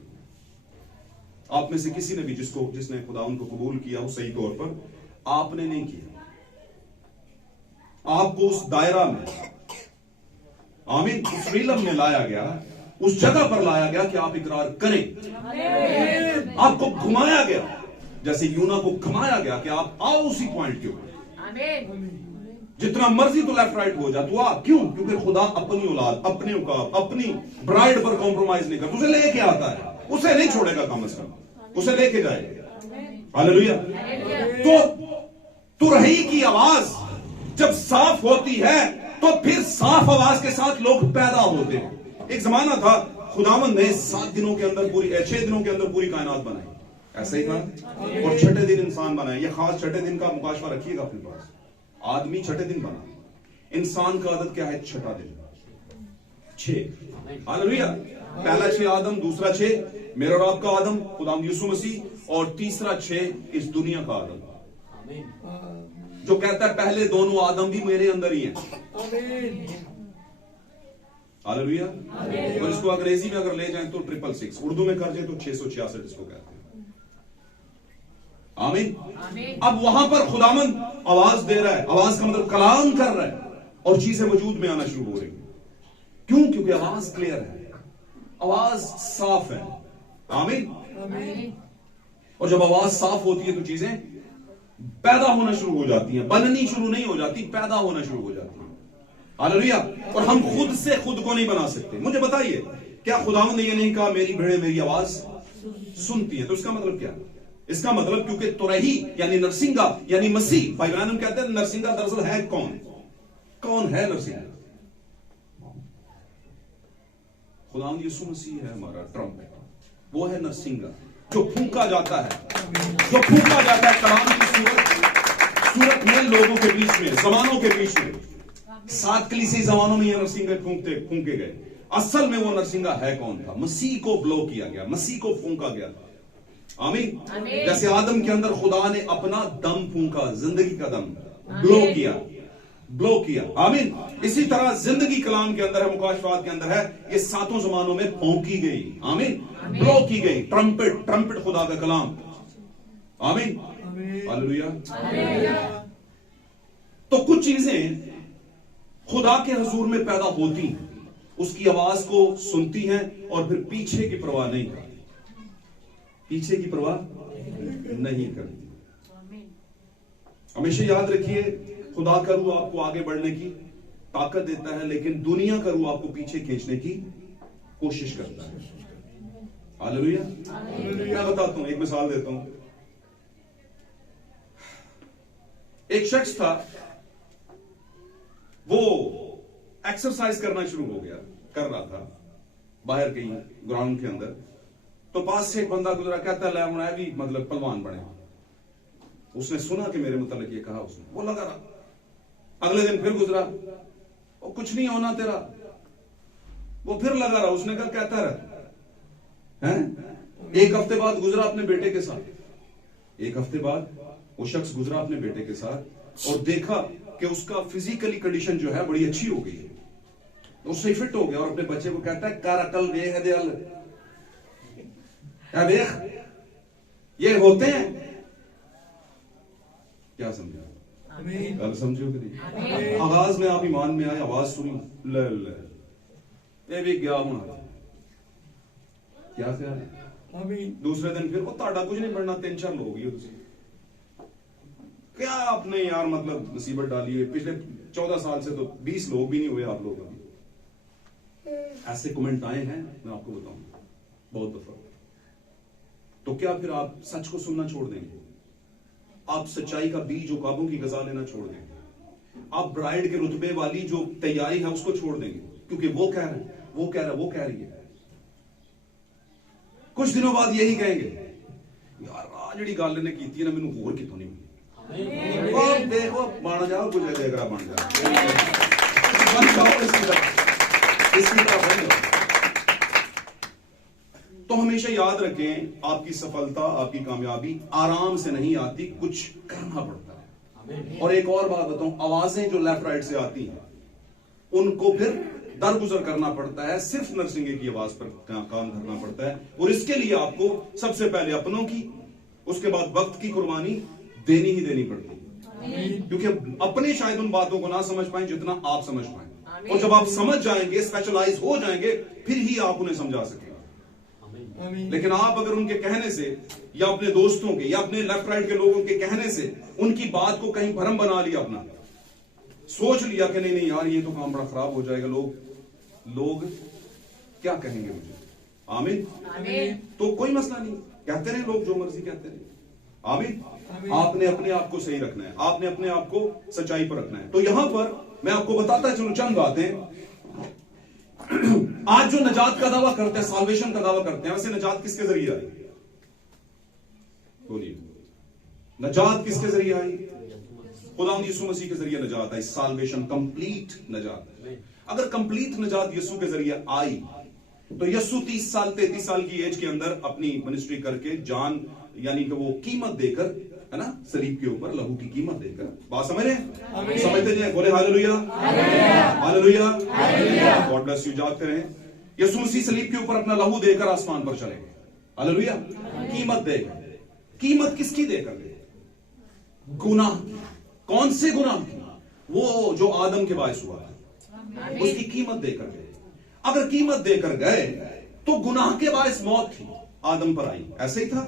आप में से किसी ने भी जिसने खुदावन को कबूल किया हो सही तौर पर, आपने नहीं किया। आपको उस दायरा में, आमीन, उस रीलम में लाया गया, उस जगह पर लाया गया कि आप इकरार करें। आपको घुमाया गया, जैसे यूना को घुमाया गया कि आप आओ उसी पॉइंट के ऊपर। जितना मर्जी तो लेफ्ट राइट हो जा, तो आप क्यों? क्योंकि खुदा अपनी औलाद, अपने औकात, अपनी ब्राइड पर कॉम्प्रोमाइज नहीं करता। उसे लेके आता है, उसे नहीं छोड़ेगा कम से कम, उसे लेके जाएगा। हालेलुया। तो रही की आवाज जब साफ होती है, तो फिर साफ आवाज के साथ लोग पैदा होते हैं। एक जमाना था, खुदावन ने 7 दिनों के अंदर 6 दिनों के अंदर पूरी कायनात बनाई, ऐसे ही कहा, और छठे दिन इंसान बनाए। ये खास छठे दिन का मुकाशवा रखिएगा अपने पास। आदमी छठे दिन बना, इंसान का आदत क्या है? छठा दिन, 6। हालेलुया। पहला 6 आदम, दूसरा 6 मेरा और आपका आदम खुदाम यीशु मसीह, और तीसरा 6 इस दुनिया का आदम, जो कहता है पहले दोनों आदम भी मेरे अंदर ही हैं। हालेलुया। और इसको अंग्रेजी में अगर ले जाएं तो 666, उर्दू में कर जाए तो 666 इसको कहते हैं। आमीन। अब वहां पर खुदावन आवाज दे रहा है, आवाज का मतलब कलाम कर रहा है, और चीजें वजूद में आना शुरू हो रही। क्यों? क्योंकि आवाज क्लियर है, आवाज साफ है। आमीन। और जब आवाज साफ होती है तो चीजें पैदा होना शुरू हो जाती हैं, बननी शुरू नहीं हो जाती, पैदा होना शुरू हो जाती है। हालेलुया। और हम खुद से खुद को नहीं बना सकते। मुझे बताइए, क्या खुदावन ने ये नहीं कहा मेरी भेड़ें मेरी आवाज सुनती है? तो इसका मतलब क्या? इसका मतलब क्योंकि तुरही यानी नरसिंगा यानी मसीह, भाई बहन, हम कहते हैं नरसिंगा दरअसल है कौन? कौन है नरसिंगा? खुदावंद यीशु मसीह है हमारा ट्रम्पेट, वो है नरसिंगा, जो फूंका जाता है, जो फूंका जाता है कलाम की सूरत में, लोगों के बीच में, जमानों के बीच में। 7 कलीसियाई जमानों में ये नरसिंगा फूंके गए। असल में वो नरसिंगा है कौन था? मसीह को ब्लो किया गया, मसीह को फूंका गया था। आमीन। जैसे आदम के अंदर खुदा ने अपना दम फूंका, जिंदगी का दम ब्लो किया। आमीन। इसी तरह जिंदगी कलाम के अंदर है, मुकाशफात के अंदर है, ये 7 जमानों में फूंकी गई। आमीन। ब्लो की गई, ट्रम्पेट खुदा का कलाम। आमीन। हालेलुया। तो कुछ चीजें खुदा के हुजूर में पैदा होती हैं, उसकी आवाज को सुनती हैं, और फिर पीछे की परवाह नहीं करती, पीछे की परवाह नहीं करती। हमेशा याद रखिए, खुदा का रूह आपको आगे बढ़ने की ताकत देता है, लेकिन दुनिया का रूह आपको पीछे खींचने की कोशिश करता है। हालेलुया। मैं बताता हूं, एक मिसाल देता हूं। एक शख्स था, वो एक्सरसाइज करना शुरू कर रहा था बाहर कहीं ग्राउंड के अंदर। तो पास से एक बंदा गुजरा, कहता है मैं भी मतलब पहलवान बने। उसने सुना कि मेरे मुतालिक ये कहा उसने, वो लगा रहा। अगले दिन फिर गुजरा, वो कुछ नहीं होना तेरा, वो फिर लगा रहा। उसने कहा कहता रहा है। एक हफ्ते बाद गुजरा अपने बेटे के साथ, एक हफ्ते बाद वो शख्स गुजरा अपने बेटे के साथ, और देखा कि उसका फिजिकली कंडीशन जो है बड़ी अच्छी हो गई है, उससे फिट हो गया। और अपने बच्चे को कहता है कर अकल वे है दयाल, देख ये होते हैं। क्या समझा? कल समझो कि नहीं? आगाज में आप ईमान में आए, आवाज सुनी, ये भी गया होना, क्या ख्याल है? दूसरे दिन फिर वो ताड़ा कुछ नहीं बढ़ना, 3-4 लोग ही हो। क्या आपने यार मतलब मुसीबत डाली है, पिछले 14 साल से तो 20 लोग भी नहीं हुए आप लोग। ऐसे कमेंट आए हैं, मैं आपको बताऊंगा बहुत दफा। तो क्या फिर आप सच को सुनना छोड़ देंगे? आप सच्चाई का बीज उकाबों की गजा लेना छोड़ देंगे? आप ब्राइड के रुतबे वाली जो तैयारी है उसको छोड़ देंगे? क्योंकि वो कह रहे हैं, वो कह रहा है, वो कह रही है। कुछ दिनों बाद यही कहेंगे, यार आ जी गल ने की ना मैनू होर कितों नहीं मिली। और देखो बन जाओ कुछ देगा बन जाओ इसकी तरफ बन जाओ। तो हमेशा याद रखें, आपकी सफलता, आपकी कामयाबी आराम से नहीं आती, कुछ करना पड़ता है। और एक और बात बताऊं, आवाजें जो लेफ्ट राइट से आती हैं उनको फिर दरगुजर करना पड़ता है, सिर्फ नरसिंगे की आवाज पर काम करना पड़ता है। और इसके लिए आपको सबसे पहले अपनों की, उसके बाद वक्त की कुर्बानी देनी ही देनी पड़ती है, क्योंकि अपने शायद उन बातों को ना समझ पाए जितना आप समझ पाए। और जब आप समझ जाएंगे, स्पेशलाइज हो जाएंगे, फिर ही आप उन्हें समझा सकेंगे। लेकिन आप अगर उनके कहने से या अपने दोस्तों के या अपने लेफ्ट राइट के लोगों के कहने से उनकी बात को कहीं भरम बना लिया, अपना सोच लिया कि नहीं नहीं यार ये तो काम बड़ा खराब हो जाएगा, लोग क्या कहेंगे मुझे, आमीन, तो कोई मसला नहीं, कहते रहे लोग जो मर्जी कहते रहे, आमीन। आपने अपने आप को सही रखना है, आपने अपने आप को सच्चाई पर रखना है। तो यहां पर मैं आपको बताता चलूं चंद बातें। आज जो नजात का दावा करते हैं, साल्वेशन का दावा करते हैं, वैसे नजात किसके जरिए आई? बोलिए, नजात किसके जरिए आई? खुदावंद यीशु मसीह के जरिए नजात आई, साल्वेशन, कंप्लीट नजात। अगर कंप्लीट नजात यीशु के जरिए आई तो यीशु 30 साल 33 साल की एज के अंदर अपनी मिनिस्ट्री करके जान यानी कि वो कीमत देकर, है ना, सलीब के ऊपर लहू की कीमत देकर, बात समझ रहे हैं? समझते जाए, बोले hallelujah, hallelujah, God bless you. जागते रहे। यीशु मसीह सलीब के ऊपर अपना लहू देकर आसमान पर चले गए, हालेलुया, कीमत देकर। कीमत किसकी देकर गए? गुनाह। कौन से गुनाह की? वो जो आदम के बायस हुआ है, उसकी कीमत देकर गए। अगर कीमत देकर गए तो गुनाह के बायस मौत थी, आदम पर आई, ऐसे ही था।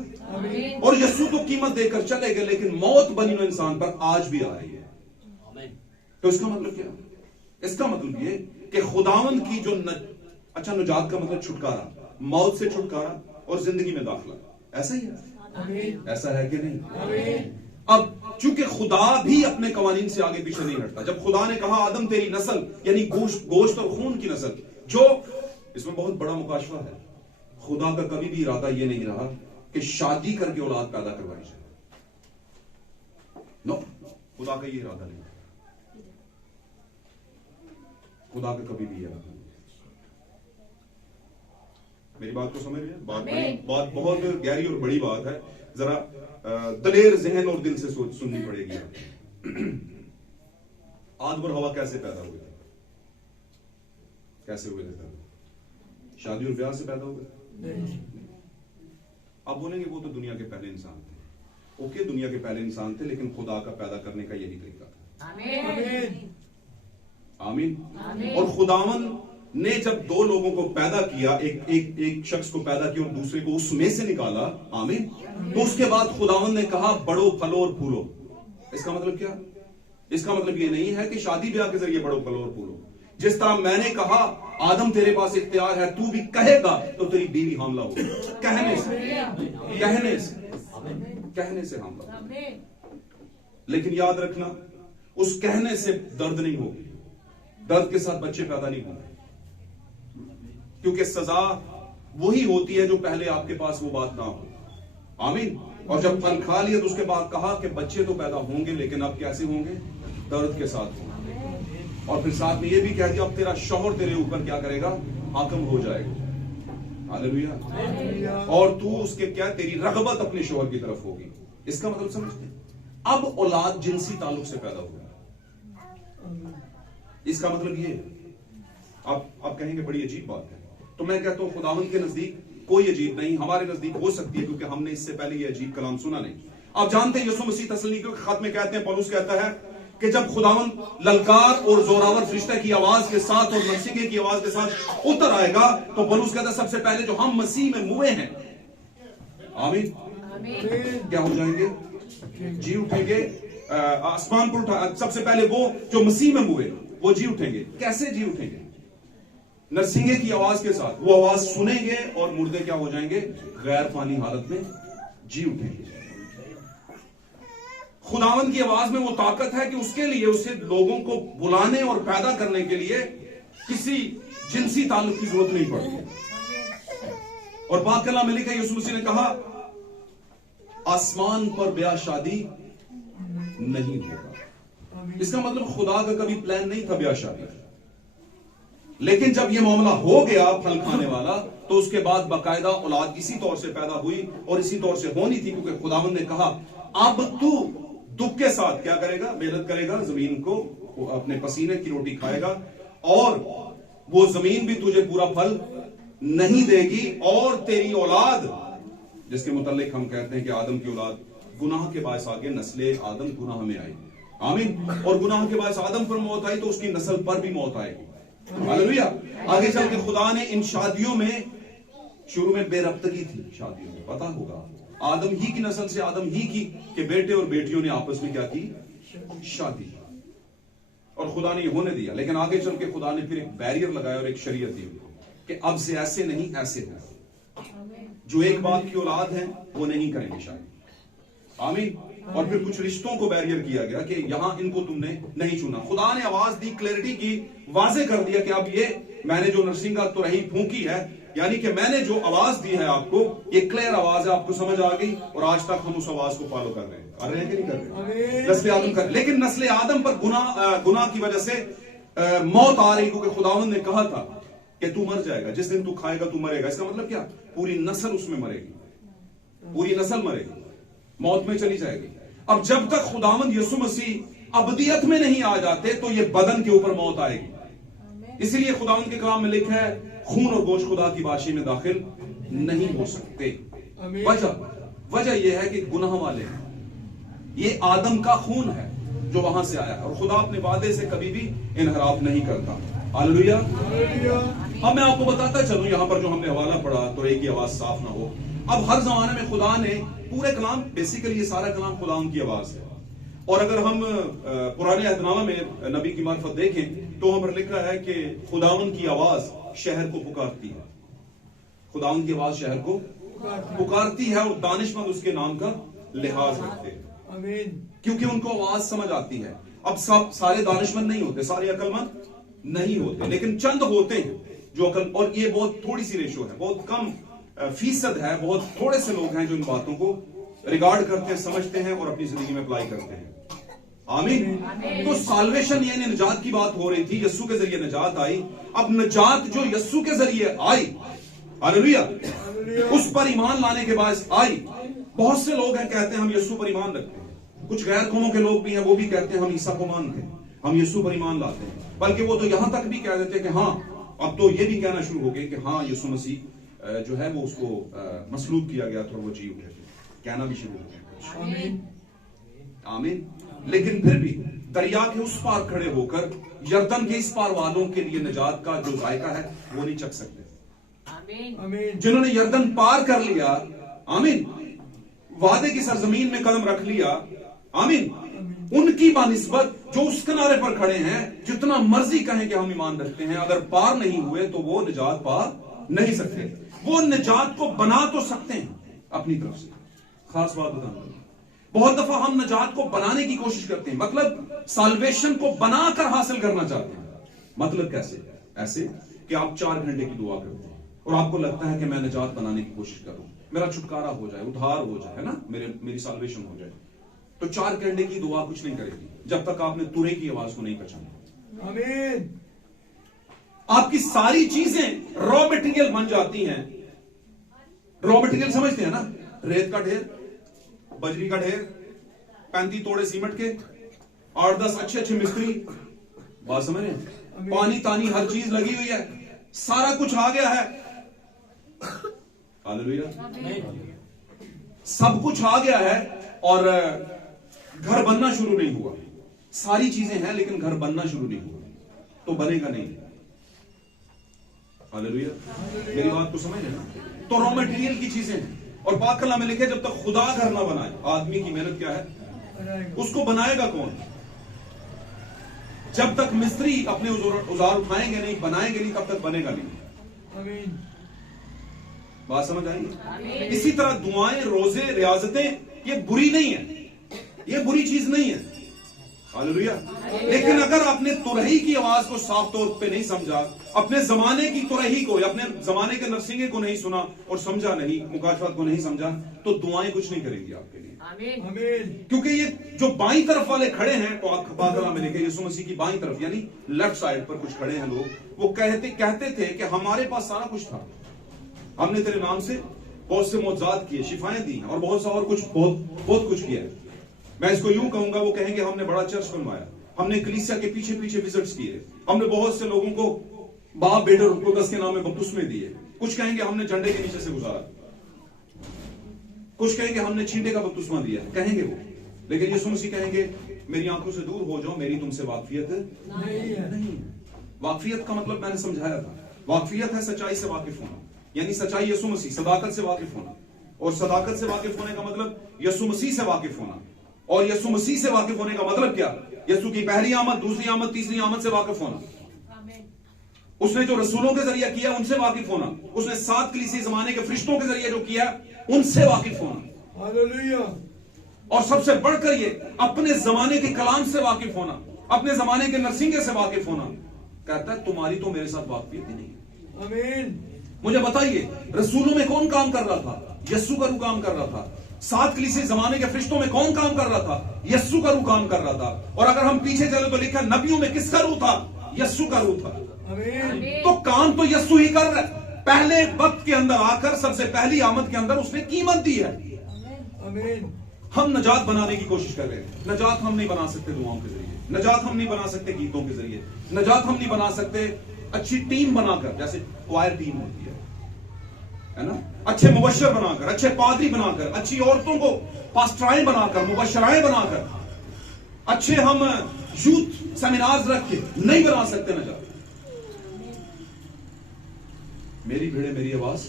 और यीशु तो कीमत देकर चले गए, लेकिन मौत बनी हुई इंसान पर आज भी आ रही है। तो इसका मतलब क्या? इसका मतलब ये कि खुदावंद की जो अच्छा, नजात का मतलब छुटकारा, मौत से छुटकारा और जिंदगी में दाखिला, ऐसा ही है, ऐसा है कि नहीं? अब चूंकि खुदा भी अपने कवानीन से आगे पीछे नहीं हटता। जब खुदा ने कहा आदम तेरी नस्ल, यानी गोश्त और खून की नस्ल, जो इसमें बहुत बड़ा मुकाशवा है। खुदा का कभी भी इरादा यह नहीं रहा कि शादी करके औलाद पैदा करवाई जाए, नो, खुदा का यह इरादा नहीं, खुदा का कभी भी इरादा नहीं। मेरी बात को समझ रहे हैं? बात बहुत गहरी और बड़ी बात है, जरा दलेर जहन और दिल से सुननी पड़ेगी। आदम और हवा कैसे पैदा हुए थे? कैसे हुए थे? शादी और ब्याह से पैदा हुए। अब बोलेंगे वो तो दुनिया के पहले इंसान थे। ओके, दुनिया के पहले इंसान थे, लेकिन खुदा का पैदा करने का यही तरीका था। आमीन। और खुदावन ने जब दो लोगों को पैदा किया, एक शख्स को पैदा किया और दूसरे को उसमें से निकाला, आमीन, तो उसके बाद खुदावन ने कहा बढ़ो, फलो और फूलो। इसका मतलब क्या? इसका मतलब ये नहीं है कि शादी ब्याह के जरिए बढ़ो, फलो और फूलो। जिस तरह मैंने कहा आदम तेरे पास इख्तियार है, तू भी कहेगा तो तेरी बीवी हामला होगी। कहने से हामला। लेकिन याद रखना, उस कहने से दर्द नहीं होगी, दर्द के साथ बच्चे पैदा नहीं होंगे, क्योंकि सजा वही होती है जो पहले आपके पास वो बात ना हो। आमीन। और जब फल खा लिया तो उसके बाद कहा कि बच्चे तो पैदा होंगे, लेकिन अब कैसे होंगे? दर्द के साथ होंगे। और फिर साथ में ये भी कह दिया अब तेरा शौहर तेरे ऊपर क्या करेगा? हाकिम हो जाएगा। हालेलुया। और तू उसके क्या, तेरी रगबत अपने शौहर की तरफ होगी। इसका मतलब समझते हैं? अब औलाद जिनसी ताल्लुक से पैदा होगा। इसका मतलब ये, आप कहेंगे बड़ी अजीब बात है, तो मैं कहता हूं खुदावंद के नजदीक कोई अजीब नहीं, हमारे नजदीक हो सकती है, क्योंकि हमने इससे पहले ये अजीब कलाम सुना नहीं। आप जानते हैं यीशु मसीह तसल्लीकियों के खत में कहते हैं, पौलुस कहता है कि जब खुदावंद ललकार और जोरावर फरिश्ते की आवाज के साथ और नरसिंगे की आवाज के साथ उतर आएगा, तो पौलुस कहता है सबसे पहले जो हम मसीह में मुए हैं, आमीन, क्या हो जाएंगे? जी उठेंगे, आसमान पर उठा। सबसे पहले वो जो मसीह में मुए वो जी उठेंगे। कैसे जी उठेंगे? नरसिंगे की आवाज के साथ। वो आवाज सुनेंगे और मुर्दे क्या हो जाएंगे? गैर फानी हालत में जी उठेंगे। खुदावंद की आवाज में वो ताकत है कि उसके लिए, उसे लोगों को बुलाने और पैदा करने के लिए किसी जिनसी ताल्लुक की जरूरत नहीं पड़ती। और पाक कलाम में लिखा यीशु मसीह ने कहा आसमान पर ब्याह शादी नहीं होगा। इसका मतलब खुदा का कभी प्लान नहीं था ब्याह शादी, लेकिन जब यह मामला हो गया फल खाने वाला, तो उसके बाद बाकायदा औलाद इसी तौर से पैदा हुई और इसी तौर से होनी थी, क्योंकि खुदावंद ने कहा अब तू दुख के साथ क्या करेगा, मेहनत करेगा, जमीन को अपने पसीने की रोटी खाएगा और वो जमीन भी तुझे पूरा फल नहीं देगी, और तेरी औलाद, जिसके मुतालिक हम कहते हैं कि आदम की औलाद गुनाह के बायस आगे नस्ले आदम गुनाह में आई, आमीन, और गुनाह के बायस आदम पर मौत आई तो उसकी नस्ल पर भी मौत आएगी। हालेलुया। आगे चल के खुदा ने इन शादियों में, शुरू में बेरब्तगी थी शादियों में, पता होगा आदम ही की नस्ल से आदम ही की के बेटे और बेटियों ने आपस में क्या की, शादी, और खुदा ने ये होने दिया। लेकिन आगे चल के खुदा ने फिर एक बैरियर लगाया और एक शरीयत दी कि अब से ऐसे नहीं ऐसे हो, जो एक बाप की औलाद है वो नहीं करेंगे शादी, आमीन। और फिर कुछ रिश्तों को बैरियर किया गया कि यहां इनको तुमने नहीं चुना। खुदा ने आवाज दी, क्लैरिटी की, वाजे कर दिया कि अब ये मैंने जो नरसिंह का तुरही फूंकी है, यानी कि मैंने जो आवाज दी है आपको, ये क्लियर आवाज है, आपको समझ आ गई, और आज तक हम उस आवाज को फॉलो कर रहे हैं कि नहीं कर रहे? नस्ल आदम कर, लेकिन नस्ल आदम पर गुनाह की वजह से मौत आ रही, क्योंकि खुदावंद ने कहा था कि तू मर जाएगा, जिस दिन तू खाएगा तू मरेगा। इसका मतलब क्या, पूरी नस्ल उसमें मरेगी, पूरी नस्ल मरेगी, मौत में चली जाएगी। अब जब तक खुदावंद यीशु मसीह अबदियत में नहीं आ जाते तो ये बदन के ऊपर मौत आएगी। इसीलिए खुदावंद के कलाम में लिखा है खून और गोश्त खुदा की बाशी में दाखिल नहीं हो सकते। वजह यह है कि गुनाह वाले हैं, ये आदम का खून है जो वहां से आया है, और खुदा अपने वादे से कभी भी इनहराफ नहीं करता। हालेलुया। अब मैं आपको बताता चलूं, यहां पर जो हमने हवाला पढ़ा तो एक ही आवाज साफ ना हो। अब हर जमाने में खुदा ने पूरे कलाम, बेसिकली ये सारा कलाम खुदा उनकी आवाज है, और अगर हम पुराने अहदनामा में नबी की मार्फत देखें तो वहां पर लिखा है कि खुदावन की आवाज शहर को पुकारती है, खुदावन की आवाज शहर को पुकारती है, और दानिशमंद उसके नाम का लिहाज रखते हैं, क्योंकि उनको आवाज समझ आती है। अब सब सारे दानिशमंद नहीं होते, सारे अकलमंद नहीं होते, लेकिन चंद होते हैं जो अकल, और ये बहुत थोड़ी सी रेशो है, बहुत कम फीसद है, बहुत थोड़े से लोग हैं जो इन बातों को रिगार्ड करते हैं, समझते हैं और अपनी जिंदगी में अप्लाई करते हैं। आमीन। तो साल्वेशन यानी निजात की बात हो रही थी, यस्सु के जरिए निजात आई। अब निजात जो यस्सु के जरिए आई, हालेलुया, उस पर ईमान लाने के बाद आई। बहुत से लोग हैं कहते हैं हम यस्सु पर ईमान रखते हैं, कुछ गैर कौमों के लोग भी हैं, वो भी कहते हैं हम ईसा को मानते हैं, हम यस्सु पर ईमान लाते हैं, बल्कि वो तो यहां तक भी कह देते हैं कि हाँ, अब तो ये भी कहना शुरू हो गए कि हाँ यीशु मसीह जो है वो उसको मसलूब किया गया था और वो जी उठे थे, कहना भी शुरू हो गया। आमीन, आमीन। लेकिन फिर भी दरिया के उस पार खड़े होकर यर्दन के इस पार वालों के लिए निजात का जो जायका है वो नहीं चख सकते। आमीन। जिन्होंने यर्दन पार कर लिया, आमीन, वादे की सरजमीन में कदम रख लिया, आमीन, उनकी बानिस्बत जो उस किनारे पर खड़े हैं, जितना मर्जी कहें कि हम ईमान रखते हैं, अगर पार नहीं हुए तो वो निजात पार नहीं सकते। वो निजात को बना तो सकते हैं अपनी तरफ से। खास बात बताना, बहुत दफा हम निजात को बनाने की कोशिश करते हैं, मतलब साल्वेशन को बनाकर हासिल करना चाहते हैं। मतलब कैसे? ऐसे कि आप 4 घंटे की दुआ करते हैं और आपको लगता है कि मैं निजात बनाने की कोशिश करूं, मेरा छुटकारा हो जाए, उद्धार हो जाए, है ना, मेरी साल्वेशन हो जाए। तो 4 घंटे की दुआ कुछ नहीं करेगी जब तक आपने तुरे की आवाज को नहीं पहचाना। आमीन। आपकी सारी चीजें रॉ मटेरियल बन जाती हैं। रॉ मटेरियल समझते हैं ना, रेत का ढेर, बजरी का ढेर, 35 तोड़े सीमेंट के, 8-10 अच्छे मिस्त्री, बात समझ रहे हैं, पानी तानी हर चीज लगी हुई है, सारा कुछ आ गया है, हालेलुया, सब कुछ आ गया है, और घर बनना शुरू नहीं हुआ। सारी चीजें हैं लेकिन घर बनना शुरू नहीं हुआ, तो बनेगा नहीं। हालेलुया, मेरी बात को समझ रहे ना? तो रॉ मटेरियल की चीजें हैं, और पाक कलाम में लिखे जब तक खुदा घर ना बनाए, आदमी की मेहनत क्या है, उसको बनाएगा कौन? जब तक मिस्त्री अपने औजार उठाएंगे नहीं, बनाएंगे नहीं, तब तक बनेगा नहीं। बात समझ आई? इसी तरह दुआएं, रोजे, रियाजतें ये बुरी नहीं है, ये बुरी चीज नहीं है। हालेलुया। लेकिन अगर आपने तुरही की आवाज को साफ तौर पे नहीं समझा, अपने जमाने की तुरही को, अपने जमाने के नरसिंगे को नहीं सुना और समझा नहीं, मुकाशवात को नहीं समझा, तो दुआएं कुछ नहीं करेंगी आपके लिए। आमीन। क्योंकि ये जो बाईं तरफ वाले खड़े हैं, पाकला में लिखे यीशु मसीह की बाईं तरफ यानी लेफ्ट साइड पर कुछ खड़े हैं लोग, वो कहते थे कि हमारे पास सारा कुछ था, हमने तेरे नाम से बहुत से मौजूद किए, शिफाएं दी और बहुत सा और कुछ बहुत कुछ किया है। मैं इसको यूं कहूंगा, वो कहेंगे हमने बड़ा चर्च बनवाया, हमने कलीसिया के पीछे पीछे विजिट्स किए, हमने बहुत से लोगों को बाप बेटे और रुपयों के नाम में बपतिस्मे दिए। कुछ कहेंगे हमने झंडे के नीचे से गुजारा, कुछ कहेंगे हमने छींटे का बपतिस्मा दिया, कहेंगे वो। लेकिन यीशु मसीह कहेंगे मेरी आंखों से दूर हो जाओ, मेरी तुमसे वाकफियत नहीं। वाकफियत का मतलब मैंने समझाया था, वाकफियत है सच्चाई से वाकिफ होना, यानी सच्चाई यीशु मसीह, सदाकत से वाकिफ होना, और सदाकत से वाकिफ होने का मतलब यीशु मसीह से वाकिफ होना, और यीशु मसीह से वाकिफ होने का मतलब क्या? यीशु की पहली आमद, दूसरी आमद, तीसरी आमद से वाकिफ होना, उसने जो रसूलों के जरिए किया उनसे वाकिफ होना, उसने 7 कलीसिया जमाने के फरिश्तों के जरिए जो किया उनसे वाकिफ होना, हालेलुया। और सबसे बढ़कर ये अपने जमाने के कलाम से वाकिफ होना, अपने जमाने के नरसिंगे से वाकिफ होना। कहता है तुम्हारी तो मेरे साथ वाकफियत ही नहीं। आमीन। मुझे बताइए रसूलों में कौन काम कर रहा था? यस्सु का रू काम कर रहा था। 7 कलीसिया जमाने के फरिश्तों में कौन काम कर रहा था? यस्सु का रू काम कर रहा था। और अगर हम पीछे चले तो लिखा नबियों में किसका रू था? यस्सु का रू था। आमीन। तो काम तो यस्सु ही कर रहा है। पहले वक्त के अंदर आकर सबसे पहली आमद के अंदर उसने कीमत दी है। आमीन। हम नजात बनाने की कोशिश कर रहे हैं। नजात हम नहीं बना सकते दुआओं के जरिए, नजात हम नहीं बना सकते गीतों के जरिए, नजात हम नहीं बना सकते अच्छी टीम बनाकर, जैसे क्वायर टीम होती है ना, अच्छे मुबशर बनाकर, अच्छे पादरी बनाकर, अच्छी औरतों को पास्टराएं बनाकर, मुबशराएं बनाकर, अच्छे हम यूथ सेमिनार्स रख के नहीं बना सकते नजात। मेरी भेड़ें मेरी आवाज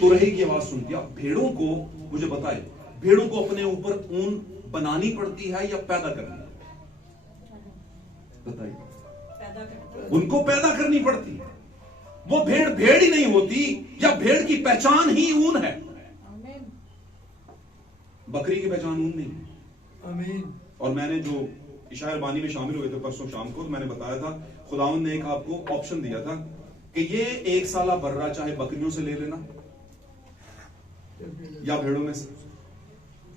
तुरही की आवाज सुनती है। भेड़ों को मुझे बताए, भेड़ों को अपने ऊपर ऊन बनानी पड़ती है या पैदा करनी? बताइए। उनको पैदा करनी पड़ती है। वो भेड़ भेड़ ही नहीं होती, या भेड़ की पहचान ही ऊन है। बकरी की पहचान ऊन नहीं है। आमीन। और मैंने जो इशायर बानी में शामिल हुए थे परसों शाम को, तो मैंने बताया था खुदावंद ने एक आपको ऑप्शन दिया था कि ये 1 साला बर्रा चाहे बकरियों से ले लेना या भेड़ों में से।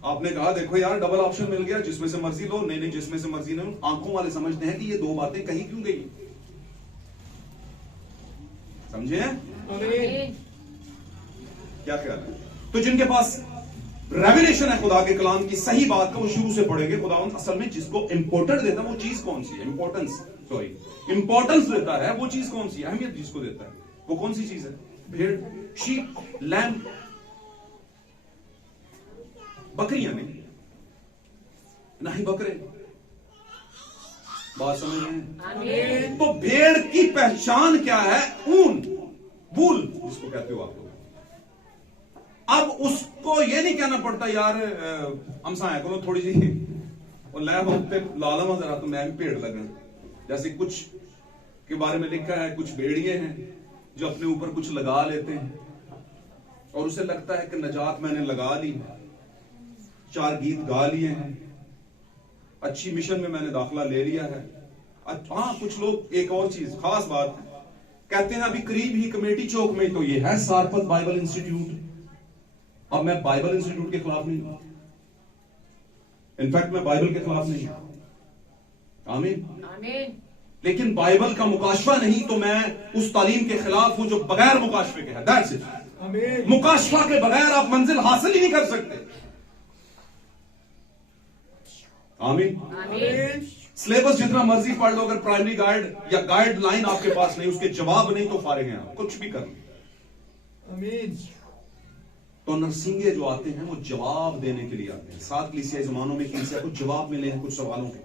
आपने कहा देखो यार डबल ऑप्शन मिल गया, जिसमें से मर्जी लो। नहीं नहीं, जिसमें से मर्जी नहीं लो। आंखों वाले समझते हैं कि ये 2 बातें कहीं क्यों गई, समझे? आमीन। क्या ख्याल है? तो जिनके पास रेवलेशन है खुदा के कलाम की सही बात का, वो शुरू से पढ़ेंगे। खुदावंद असल में जिसको इंपॉर्टेंट देता है वो चीज कौन सी है? इंपॉर्टेंस देता है वो चीज कौन सी है? अहमियत जिसको देता है वो कौन सी चीज है? भेड़, शीप, लैम्ब, बकरियां नहीं, ना ही बकरे। बात समझ रहे हैं? तो भेड़ की पहचान क्या है? ऊन, वूल जिसको कहते हो आप लोग। अब उसको ये नहीं कहना पड़ता यार हमसा करो थोड़ी सी और लैब पे लालमा जरा तो मैं पेड़ लगा। जैसे कुछ के बारे में लिखा है, कुछ भेड़िए हैं जो अपने ऊपर कुछ लगा लेते हैं और उसे लगता है कि नजात मैंने लगा ली, 4 गीत गा लिए हैं, अच्छी मिशन में मैंने दाखिला ले लिया है। हाँ, कुछ लोग एक और चीज खास बात है, कहते हैं अभी करीब ही कमेटी चौक में तो ये है सारपत बाइबल इंस्टीट्यूट। अब मैं बाइबल इंस्टीट्यूट के खिलाफ नहीं हूं, इनफैक्ट मैं बाइबल के खिलाफ नहीं हूं। आमीन आमीन। लेकिन बाइबल का मुकाशफा नहीं तो मैं उस तालीम के खिलाफ हूं जो बगैर मुकाशफे के है। That's it. आमीन। मुकाशफा के बगैर आप मंजिल हासिल ही नहीं कर सकते। आमीन आमीन। सिलेबस जितना मर्जी पढ़ लो, अगर प्राइमरी गाइड या गाइडलाइन आपके पास नहीं, उसके जवाब नहीं, तो फारिग हैं आप, कुछ भी कर लो। आमीन। तो नरसिंगे जो आते हैं वो जवाब देने के लिए आते हैं। 7 कलीसिया जमानों में कलीसिया को जवाब मिले हैं कुछ सवालों के।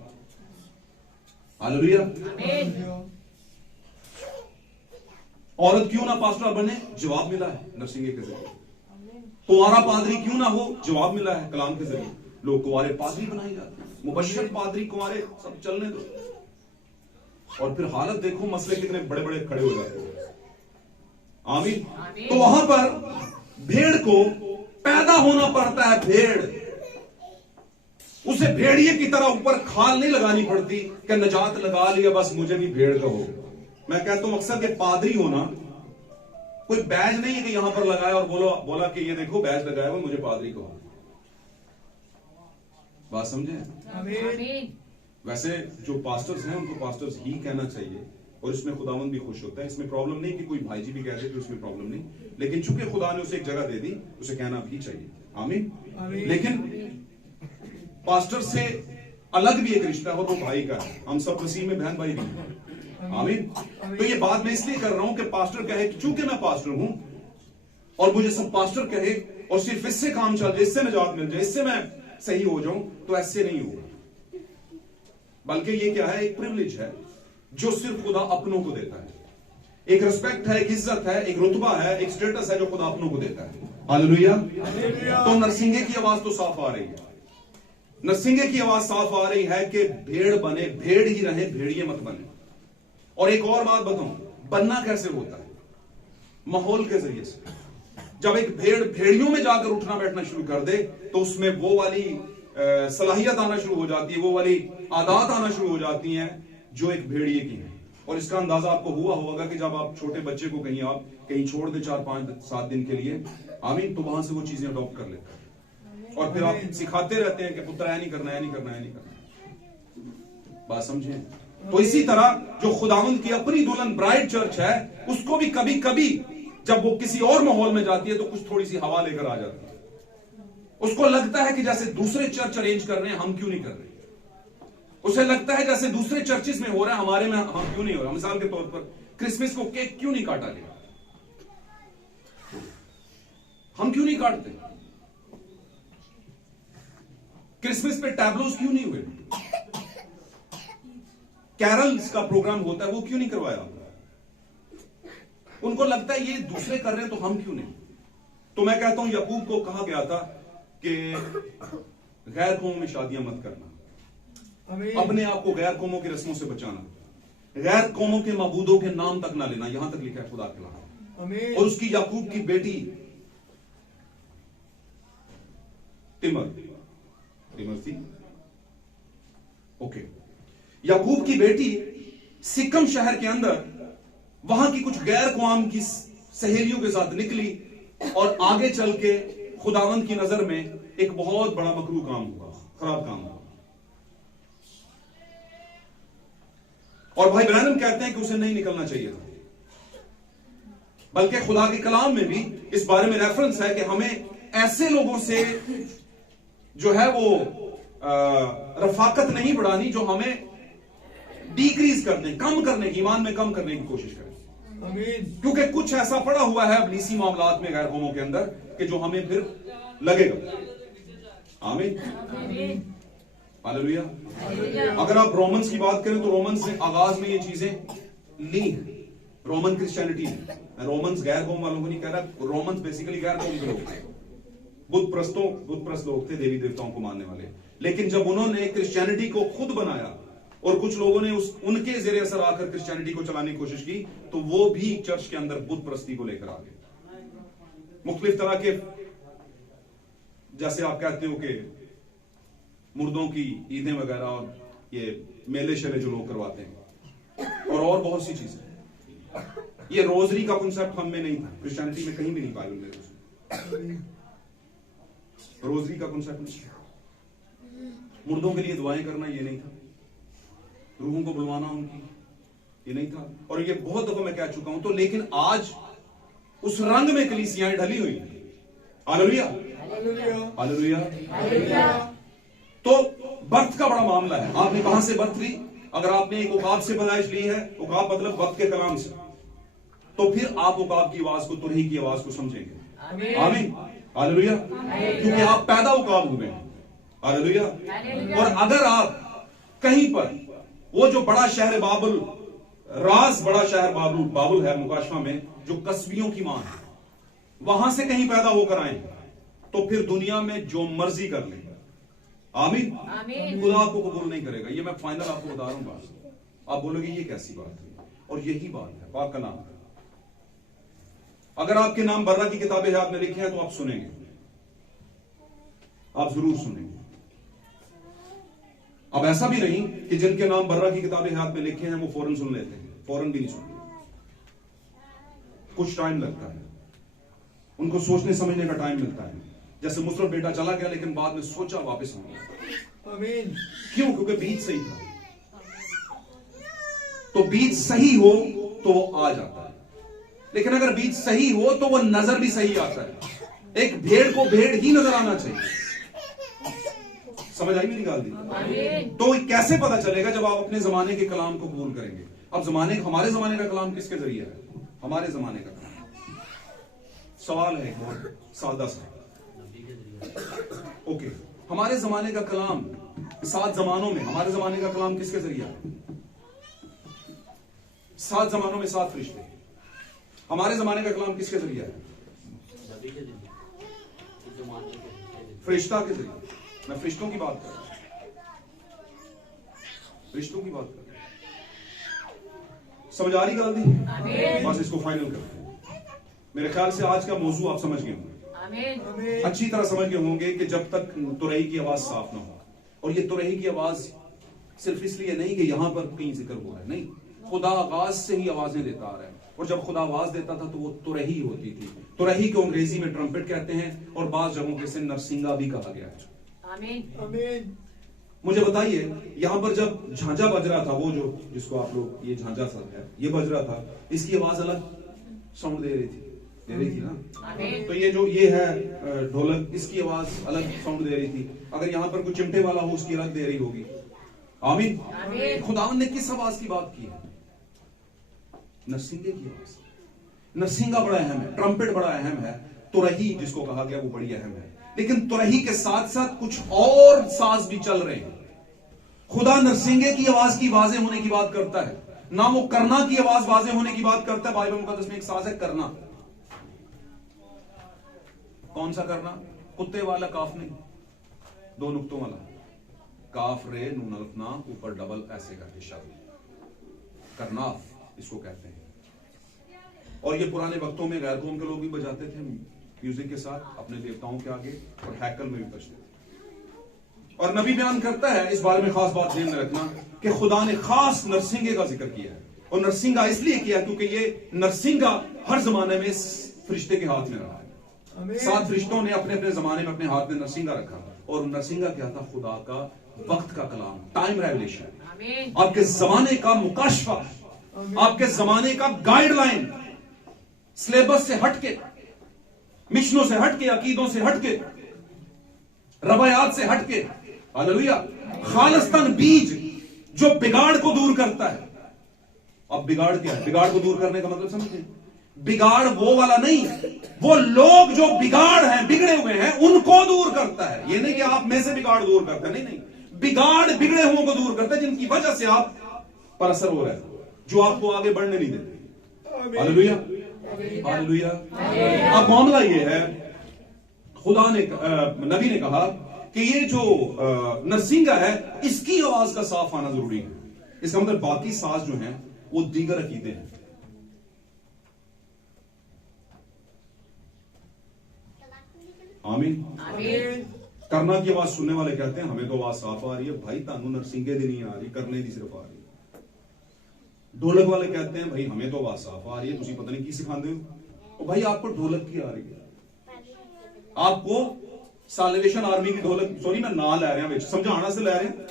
हालेलुया। आमीन। औरत क्यों ना पास्टर बने? जवाब मिला है नरसिंगे के जरिए। कुंवारा पादरी क्यों ना हो? जवाब मिला है कलाम के जरिए। लोग कुंवारे पादरी बनाए जाते हैं, मुबश्शिर पादरी कुंवारे सब चलने दो। और फिर हालत देखो, मसले कितने बड़े बड़े खड़े हो जाते हैं। आमीन। तो वहां पर भेड़ को पैदा होना पड़ता है। भेड़ उसे भेड़िए की तरह ऊपर खाल नहीं लगानी पड़ती कि नजात लगा लिया बस मुझे भी भेड़ कहो। मैं कहता हूं अक्सर के पादरी होना कोई बैज नहीं है कि यहां पर लगाया और बोला कि ये देखो बैज लगाया हुआ मुझे पादरी कहो। बात समझे? आमीन। वैसे जो पास्टर्स हैं उनको पास्टर्स ही कहना चाहिए और इसमें खुदावंद भी खुश होता है। इसमें प्रॉब्लम नहीं कि कोई भाई जी भी कह दे तो उसमें प्रॉब्लम नहीं, लेकिन चूंकि खुदा ने उसे एक जगह दे दी उसे कहना भी चाहिए। आमीन। आमीन। लेकिन पास्टर से अलग भी एक रिश्ता है और वो भाई का है। हम सब मसीह में बहन भाई भी हैं। आमीन। तो ये बात मैं इसलिए कर रहा हूं कि पास्टर कहे कि चूंकि मैं पास्टर हूं और मुझे सब पास्टर कहे और सिर्फ इससे काम चल जाए, इससे नजात मिल जाए, इससे मैं सही हो जाऊं, तो ऐसे नहीं होगा। बल्कि ये क्या है, एक प्रिविलेज है जो सिर्फ खुदा अपनों को देता है। एक रिस्पेक्ट है, एक इज्जत है, एक रुतबा है, एक स्टेटस है जो खुदा अपनों को देता है। हालेलुया। तो नरसिंगे की आवाज तो साफ आ रही है, नरसिंगे की आवाज साफ आ रही है कि भेड़ बने, भेड़ ही रहे, भेड़िए मत बने। और एक और बात बताऊं, बनना कैसे होता है? माहौल के जरिए से। जब एक भेड़ भेड़ियों में जाकर उठना बैठना शुरू कर दे तो उसमें वो वाली सलाहियत आना शुरू हो जाती है, वो वाली आदत आना शुरू हो जाती हैं जो एक भेड़िए की है। और इसका अंदाजा आपको हुआ होगा कि जब आप छोटे बच्चे को कहीं छोड़ दे 4-5-7 दिन के लिए, आमीन, तो वहां से वो चीजें अडॉप्ट कर लेता है और फिर आप सिखाते रहते हैं कि पुत्र ऐ नहीं करना, ऐ नहीं करना, ऐ नहीं करना। बात समझे? तो इसी तरह जो खुदावंद की अपनी दुल्हन ब्राइड चर्च है, उसको भी कभी कभी जब वो किसी और माहौल में जाती है तो कुछ थोड़ी सी हवा लेकर आ जाती है। उसको लगता है कि जैसे दूसरे चर्च अरेंज कर रहे हैं, हम क्यों नहीं कर रहे? उसे लगता है जैसे दूसरे चर्चेस में हो रहा है, हमारे में हम क्यों नहीं हो रहा? मिसाल के तौर पर क्रिसमस को केक क्यों नहीं काटा गया? हम क्यों नहीं काटते? क्रिसमस पे टैब्लोस क्यों नहीं हुए? कैरल्स का प्रोग्राम होता है, वो क्यों नहीं करवाया? उनको लगता है ये दूसरे कर रहे हैं तो हम क्यों नहीं? तो मैं कहता हूं याकूब को कहा गया था कि गैर कौमों में शादियां मत करना, अपने आप को गैर कौमों की रस्मों से बचाना, गैर कौमों के मबूदों के नाम तक ना लेना। यहां तक लिखा है खुदा के कलाम। और उसकी याकूब की बेटी तिमर थी, ओके, याकूब की बेटी सिकम शहर के अंदर वहां की कुछ गैर कौम की सहेलियों के साथ निकली और आगे चल के खुदावंद की नजर में एक बहुत बड़ा मकरू काम हुआ, खराब काम हुआ। और भाई ब्रैनम कहते हैं कि उसे नहीं निकलना चाहिए था, बल्कि खुदा के कलाम में भी इस बारे में रेफरेंस है कि हमें ऐसे लोगों से जो है वो रफाकत नहीं बढ़ानी जो हमें डिक्रीज करने, कम करने की, ईमान में कम करने की कोशिश करें। क्योंकि कुछ ऐसा पड़ा हुआ है अबलीसी मामलात में गैर कौमों के अंदर कि जो हमें फिर लगेगा। आमीन, हालेलुया। अगर आप रोमन्स की बात करें तो रोमन्स ने आगाज में ये चीजें ली हैं, रोमन क्रिश्चियनिटी ने। मैं रोमन्स गैर कौम वालों को नहीं कह रहा, रोमन्स बेसिकली गैर कौम के लोग थे, बुत प्रस्त लोग थे, देवी देवताओं को मानने वाले। लेकिन जब उन्होंने क्रिश्चियनिटी को खुद बनाया और कुछ लोगों ने उनके जेरे असर आकर क्रिश्चियनिटी को चलाने की कोशिश की, तो वो भी चर्च के अंदर बुत प्रस्ती को लेकर आ गए। मुख्तलिफ तरह के, जैसे आप कहते हो कि मुर्दों की ईदें वगैरह और ये मेले शेले जो लोग करवाते हैं और बहुत सी चीजें। ये रोजरी का कॉन्सेप्ट हम में नहीं था, क्रिश्चियनिटी में कहीं भी नहीं बाइबल में रोजरी का कॉन्सेप्ट नहीं। मुर्दों के लिए दुआएं करना ये नहीं था, रूहों को बुलवाना उनकी ये नहीं था। और ये बहुत दफा मैं कह चुका हूं। तो लेकिन आज उस रंग में कलीसियाएं ढली हुई हैं। Hallelujah, hallelujah. तो बर्थ का बड़ा मामला है। आपने कहां से बर्थ ली? अगर आपने एक उकाब से पैदाइश ली है, उकाब मतलब वक्त के कलाम से, तो फिर आप उकाब की आवाज को, तुरही की आवाज को समझेंगे। आमीन, हालेलुया। क्योंकि आप पैदा उकाब हुए हैं। हालेलुया। और अगर आप कहीं पर वो जो बड़ा शहर बाबुल, राज बड़ा शहर बाबुल है मुकाशवा में, जो कस्बियों की मां है, वहां से कहीं पैदा होकर आए तो फिर दुनिया में जो मर्जी कर ले, आमीन, खुदा आपको कबूल नहीं करेगा। ये मैं फाइनल आपको बता रहा हूं बात। आप बोलोगे ये कैसी बात है? और यही बात है पाक का नाम। अगर आपके नाम बर्रा की किताबें याद में लिखे हैं तो आप सुनेंगे, आप जरूर सुनेंगे। अब ऐसा भी नहीं कि जिनके नाम बर्रा की किताबें हाथ में लिखे हैं वो फौरन सुन लेते हैं, फौरन भी नहीं सुनते, कुछ टाइम लगता है, उनको सोचने समझने का टाइम मिलता है। जैसे मुसरफ बेटा चला गया लेकिन बाद में सोचा वापस आ गया। आमीन। क्यों? क्योंकि बीज सही था। तो बीज सही हो तो वो आ जाता है, लेकिन अगर बीज सही हो तो वो नजर भी सही आता है। एक भेड़ को भेड़ ही नजर आना चाहिए। समझ आई मेरी गाल दी? तो कैसे पता चलेगा? जब आप अपने जमाने के कलाम को कबूल करेंगे। अब हमारे जमाने का कलाम किसके जरिए है? हमारे जमाने का कलाम। सवाल है बहुत सादा सा। ओके, हमारे जमाने का कलाम 7 जमानों में, हमारे जमाने का कलाम किसके जरिए है? 7 जमानों में 7 फरिश्ते। हमारे जमाने का कलाम किसके जरिए है? फरिश्ता के जरिए। मैं फरिश्तों की बात कर रहा हूं, फरिश्तों की बात कर रहा हूं। समझ आ रही गाल दी? बस इसको फाइनल करते हैं। मेरे ख्याल से आज का मौजू आप समझ गए होंगे, अच्छी तरह समझ गए होंगे कि जब तक तुरही की आवाज साफ ना हो, और ये तुरही की आवाज सिर्फ इसलिए नहीं कि यहां पर कहीं जिक्र हो रहा है, नहीं, खुदा आगाज से ही आवाजें देता आ रहा है। और जब खुदा आवाज देता था तो वो तुरही होती थी। तुरही को अंग्रेजी में ट्रम्पेट कहते हैं और बाज जगहों के से नरसिंगा भी कहा गया है। आमीन। मुझे बताइए, यहां पर जब झांझा बज रहा था, वो जो जिसको आप लोग ये झांझा सा है, ये बज रहा था, इसकी आवाज अलग साउंड दे रही थी ना। तो ये जो ये है ढोलक, इसकी आवाज अलग साउंड दे रही थी। अगर यहां पर कोई चिमटे वाला हो उसकी अलग दे रही होगी। आमीन। खुदावन ने किस आवाज की बात की है? नरसिंगे की आवाज। नरसिंगा बड़ा अहम है, ट्रम्पेट बड़ा अहम है, तुरही जिसको कहा गया वो बड़ी अहम है। लेकिन तुरही के साथ साथ कुछ और साज भी चल रहे हैं। खुदा नरसिंगे की आवाज की वाजे होने की बात करता है, ना वो करना की आवाज वाजे होने की बात करता है। बाइबल मुकद्दस में एक साज है करना। कौन सा करना? कुत्ते वाला काफ नहीं, 2 नुक्तों वाला, काफ रे नून अल्फ ना ऊपर डबल ऐसे करके शब्द करनाफ इसको कहते हैं। और ये पुराने वक्तों में गैर कौम के लोग भी बजाते थे म्यूजिक के साथ अपने देवताओं के आगे, और हैकल में भी बजते थे। और नबी बयान करता है, इस बारे में खास बात ध्यान में रखना, कि खुदा ने खास नरसिंगे का जिक्र किया है। और नरसिंगा इसलिए किया क्योंकि ये नरसिंगा हर जमाने में फरिश्ते के हाथ में रहा है। 7 फरिश्तों ने अपने अपने जमाने में अपने हाथ में नरसिंगा रखा। और नरसिंगा क्या था? खुदा का वक्त का कलाम, टाइम रेवलेशन, आपके जमाने का मुकाशफा, आपके जमाने का गाइडलाइन, सिलेबस से हटके, मिशनों से हटके, अकीदों से हटके, रवायात से हटके, हालेलुया, खालिस्तान बीज जो बिगाड़ को दूर करता है। अब बिगाड़ क्या है? बिगाड़ को दूर करने का मतलब समझते? बिगाड़ वो वाला नहीं, वो लोग जो बिगाड़ हैं, बिगड़े हुए हैं, उनको दूर करता है। ये नहीं कि आप में से बिगाड़ दूर करता है, नहीं नहीं, बिगाड़ बिगड़े हुओं को दूर करता है, जिनकी वजह से आप पर असर हो रहा है, जो आपको आगे बढ़ने नहीं देते। Hallelujah, hallelujah. अब मामला ये है, खुदा ने नबी ने कहा कि ये जो नरसिंगा है, इसकी आवाज का साफ आना जरूरी है। इसका मतलब बाकी साज जो हैं वो दीगर अकीदे हैं। आमीन। करना की आवाज सुनने वाले कहते हैं हमें तो आवाज साफ आ रही है। भाई तानू नरसिंगे दी नहीं आ रही, करने दी सिर्फ आ रही है। ढोलक वाले कहते हैं भाई हमें तो आवाज साफ आ रही है, तुम पता नहीं की सिखाते हो। और भाई आपको ढोलक की आ रही है, आपको साल्वेशन आर्मी की ढोलक, सॉरी मैं ना ले रहे हैं, समझाना से ले रहे हैं,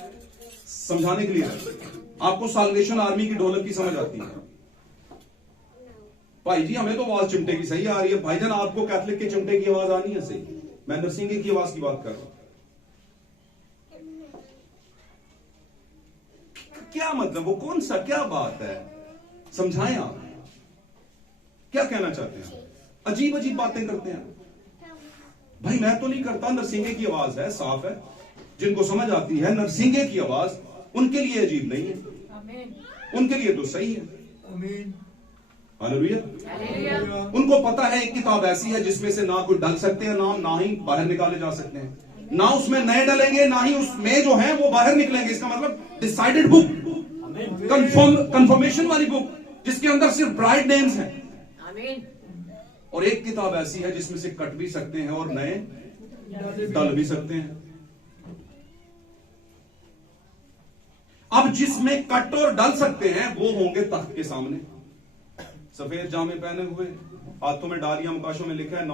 समझाने के लिए आपको साल्वेशन आर्मी की ढोलक की समझ आती है। भाई जी हमें तो आवाज चिमटे की सही आ रही है। भाईजान आपको कैथलिक के चिमटे की आवाज आनी है सही, मैं नरसिंगे की आवाज की बात कर रहा हूं। क्या मतलब, वो कौन सा, क्या बात है, समझाएं आप, क्या कहना चाहते हैं? अजीब अजीब बातें करते हैं भाई। मैं तो नहीं करता, नरसिंगे की आवाज है, साफ है, जिनको समझ आती है नरसिंगे की आवाज, उनके लिए अजीब नहीं है, उनके लिए तो सही है। हालेलुया। उनको पता है एक किताब ऐसी है जिसमें से ना कोई डल सकते हैं, ना ही बाहर निकाले जा सकते हैं, ना उसमें नए डलेंगे, ना ही उसमें जो है वो बाहर निकलेंगे। इसका मतलब डिसाइडेड बुक, कंफर्मेशन वाली बुक, जिसके अंदर सिर्फ ब्राइट नेम्स हैं। और एक किताब ऐसी है जिसमें से कट भी सकते हैं और नए डल भी सकते हैं। अब जिसमें कट और डल सकते हैं वो होंगे तख्त के सामने, सफेद जामे पहने हुए, हाथों में डालियां, मुकाशों में लिखा है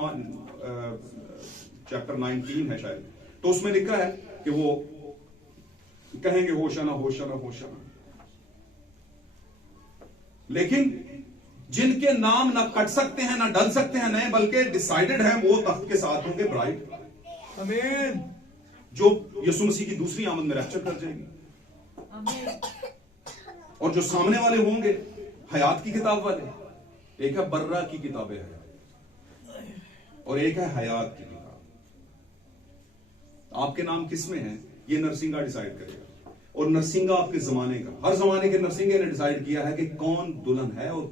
चैप्टर 19 है शायद, तो उसमें लिखा है कि वो कहेंगे होशाना होशाना होशाना। लेकिन जिनके नाम ना कट सकते हैं ना डल सकते हैं, नहीं बल्कि डिसाइडेड है, वो तख्त के साथ होंगे ब्राइड, आमीन, जो यीशु मसीह की दूसरी आमद में रैप्चर कर जाएगी। और जो सामने वाले होंगे हयात की किताब वाले, एक है बर्रा की किताबें हयात और एक है हयात की किताब। आपके नाम किसमें है ये नरसिंगा डिसाइड करेगा, और नरसिंगा आपके जमाने का, हर जमाने के नरसिंगे ने डिसाइड किया है कि कौन दुल्हन है और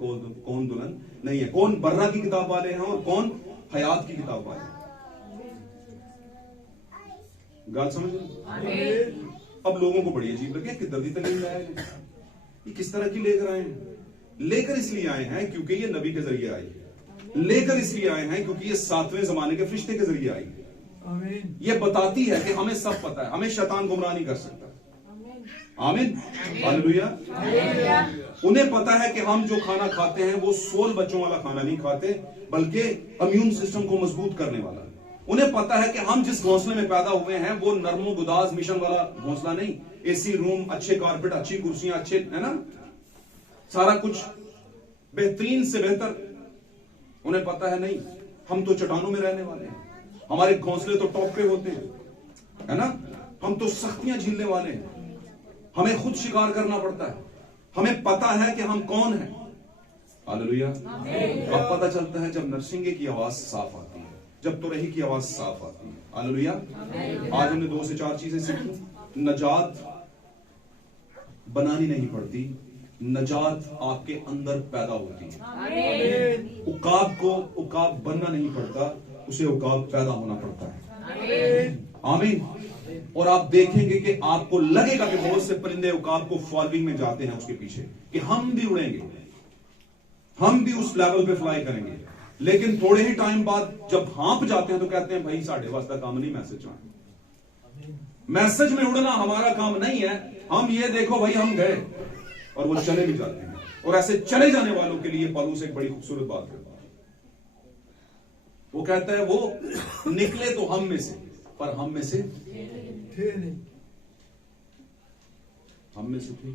कौन दुल्हन नहीं है, कौन बर्रा की किताब वाले हैं और कौन हयात की किताब वाले हैं। गाल समझ रहे? अब लोगों को बड़ी अजीब लगे कि दर्दी तलीम लाया है, ये किस तरह की लेकर आए हैं? लेकर इसलिए आए हैं क्योंकि ये नबी के जरिए आई है, लेकर इसलिए आए हैं क्योंकि ये 7वें जमाने के फरिश्ते के जरिए आई है। आमीन, ये बताती है कि हमें सब पता है, हमें शैतान गुमराह नहीं कर सकता। आमीन, हालेलुया। उन्हें पता है कि हम जो खाना खाते हैं वो 16 बच्चों वाला खाना नहीं खाते, बल्कि इम्यून सिस्टम को मजबूत करने वाला। उन्हें पता है कि हम जिस घोंसले में पैदा हुए हैं वो नरमो गुदाज मिशन वाला घोंसला नहीं, एसी रूम, अच्छे कारपेट, अच्छी कुर्सियां, अच्छे है ना, सारा कुछ बेहतरीन से बेहतर। उन्हें पता है नहीं, हम तो चट्टानों में रहने वाले हैं, हमारे घोंसले तो टॉप पे होते हैं, है ना, हम तो सख्तियां झेलने वाले हैं, हमें खुद शिकार करना पड़ता है, हमें पता है कि हम कौन हैं। हालेलुया। अब पता चलता है जब नरसिंगे की आवाज साफ आती है, जब तुरही की आवाज साफ आती है। हालेलुया। आज हमने 2 से 4 चीजें सीखी। नजात बनानी नहीं पड़ती, नजात आपके अंदर पैदा होती है। उकाब को उकाब बनना नहीं पड़ता, उसे उकाब पैदा होना पड़ता है। आमीन। और आप देखेंगे कि आपको लगेगा कि बहुत से परिंदे उकाब को फॉलोइंग में जाते हैं उसके पीछे, कि हम भी उड़ेंगे, हम भी उस लेवल पे फ्लाई करेंगे। लेकिन थोड़े ही टाइम बाद जब हाँप जाते हैं तो कहते हैं भाई साढ़े वास्ता काम नहीं, मैसेज में, मैसेज में उड़ना हमारा काम नहीं है, हम ये देखो भाई हम गए, और वो चले भी जाते हैं। और ऐसे चले जाने वालों के लिए पौलुस एक बड़ी खूबसूरत बात करता है। वो कहता है वो निकले तो हम में से, पर हम में से थे नहीं, हम में से थे।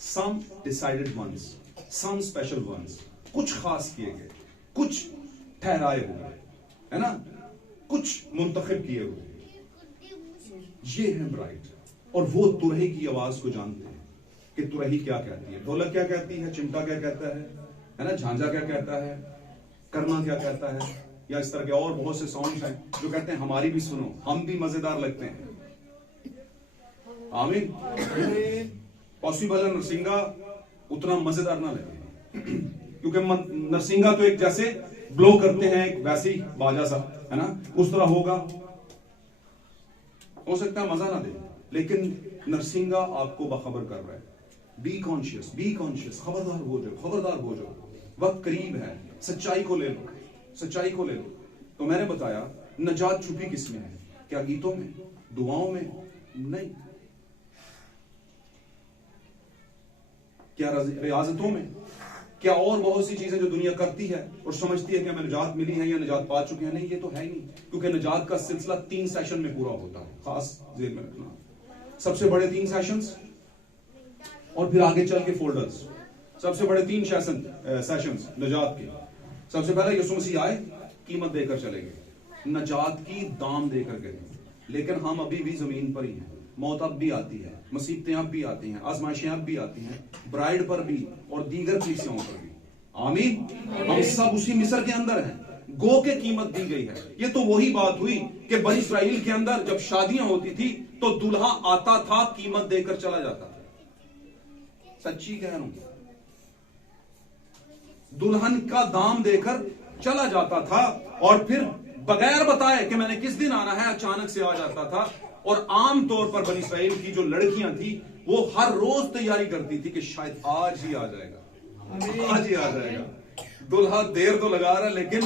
Some decided ones, some special ones, कुछ खास किए गए, कुछ ठहराए हुए, है ना, कुछ मुंतखब किए हुए, ये है ब्राइड। और वो तुरही की आवाज को जानते हैं कि तुरही क्या कहती है, ढोलक क्या कहती है, चिमटा क्या कहता है ना, झांझा क्या कहता है, करना क्या कहता है, या इस तरह के और बहुत से सॉन्ग्स हैं जो कहते हैं हमारी भी सुनो, हम भी मजेदार लगते हैं। आमीन। पॉसिबल है नरसिंगा उतना मजेदार ना लगे, क्योंकि नरसिंगा तो एक जैसे ब्लो करते हैं, एक वैसे ही बाजा सा, है ना, उस तरह होगा, हो सकता है मजा ना दे, लेकिन नरसिंगा आपको बाखबर कर रहा है। बी कॉन्शियस, बी कॉन्शियस, खबरदार हो जाओ, खबरदार हो जाओ, वक्त करीब है, सच्चाई को ले लो, सच्चाई को ले लो। तो मैंने बताया नजात छुपी किसमें है, क्या गीतों में, दुआओं में नहीं, क्या रियाजतों में, क्या और बहुत सी चीजें जो दुनिया करती है और समझती है कि हमें निजात मिली है या निजात पा चुके हैं। नहीं, ये तो है ही नहीं, क्योंकि निजात का सिलसिला 3 सेशन में पूरा होता है, खास जेल में रखना। सबसे बड़े 3 सेशंस और फिर आगे चल के फोल्डर्स। सबसे बड़े 3 सेशंस निजात के। सबसे पहले यीशु मसीह आए, कीमत देकर चले गए, निजात की दाम देकर गए, लेकिन हम अभी भी जमीन पर ही हैं। मौत अब भी आती है, मुसीबतें अब भी आती हैं, आजमाइशें अब भी आती हैं, ब्राइड पर भी और दीगर कलीसियाओं पर भी। आमीन। हम सब उसी मिस्र के अंदर हैं, गो के कीमत दी गई है। ये तो वही बात हुई कि बनी इस्राएल के अंदर जब शादियां होती थी तो दूल्हा आता था, कीमत देकर चला जाता था। सच्ची कह रहा हूं, दुल्हन का दाम देकर चला जाता था, और फिर बगैर बताए कि मैंने किस दिन आना है अचानक से आ जाता था। और आम तौर पर बनी इस्राएल की जो लड़कियां थी वो हर रोज तैयारी करती थी कि शायद आज ही आ जाएगा, आज ही आ जाएगा। दुल्हा देर तो लगा रहा है, लेकिन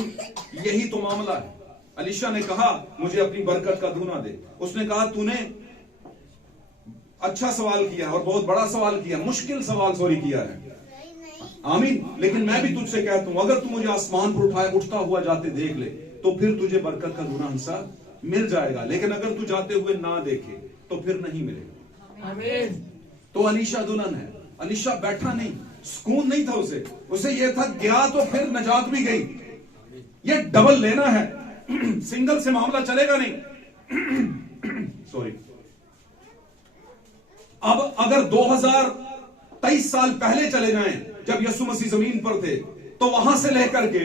यही तो मामला है। अलीशा ने कहा मुझे अपनी बरकत का धूना दे। उसने कहा तूने अच्छा सवाल किया है और बहुत बड़ा सवाल किया, मुश्किल सवाल सॉरी किया है। आमीन। लेकिन मैं भी तुझसे कहता हूं, अगर तू मुझे आसमान पर उठता हुआ जाते देख ले तो फिर तुझे बरकत का दूना हिस्सा मिल जाएगा, लेकिन अगर तू जाते हुए ना देखे तो फिर नहीं मिलेगा। आमीन। तो अनीशा दुल्हन है, अनीशा बैठा नहीं, सुकून नहीं था उसे ये था गया तो फिर नजात भी गई। ये डबल लेना है, सिंगल से मामला चलेगा नहीं। सॉरी। अब अगर 2023 साल पहले चले जाएं, जब यीशु मसीह जमीन पर थे, तो वहां से लेकर के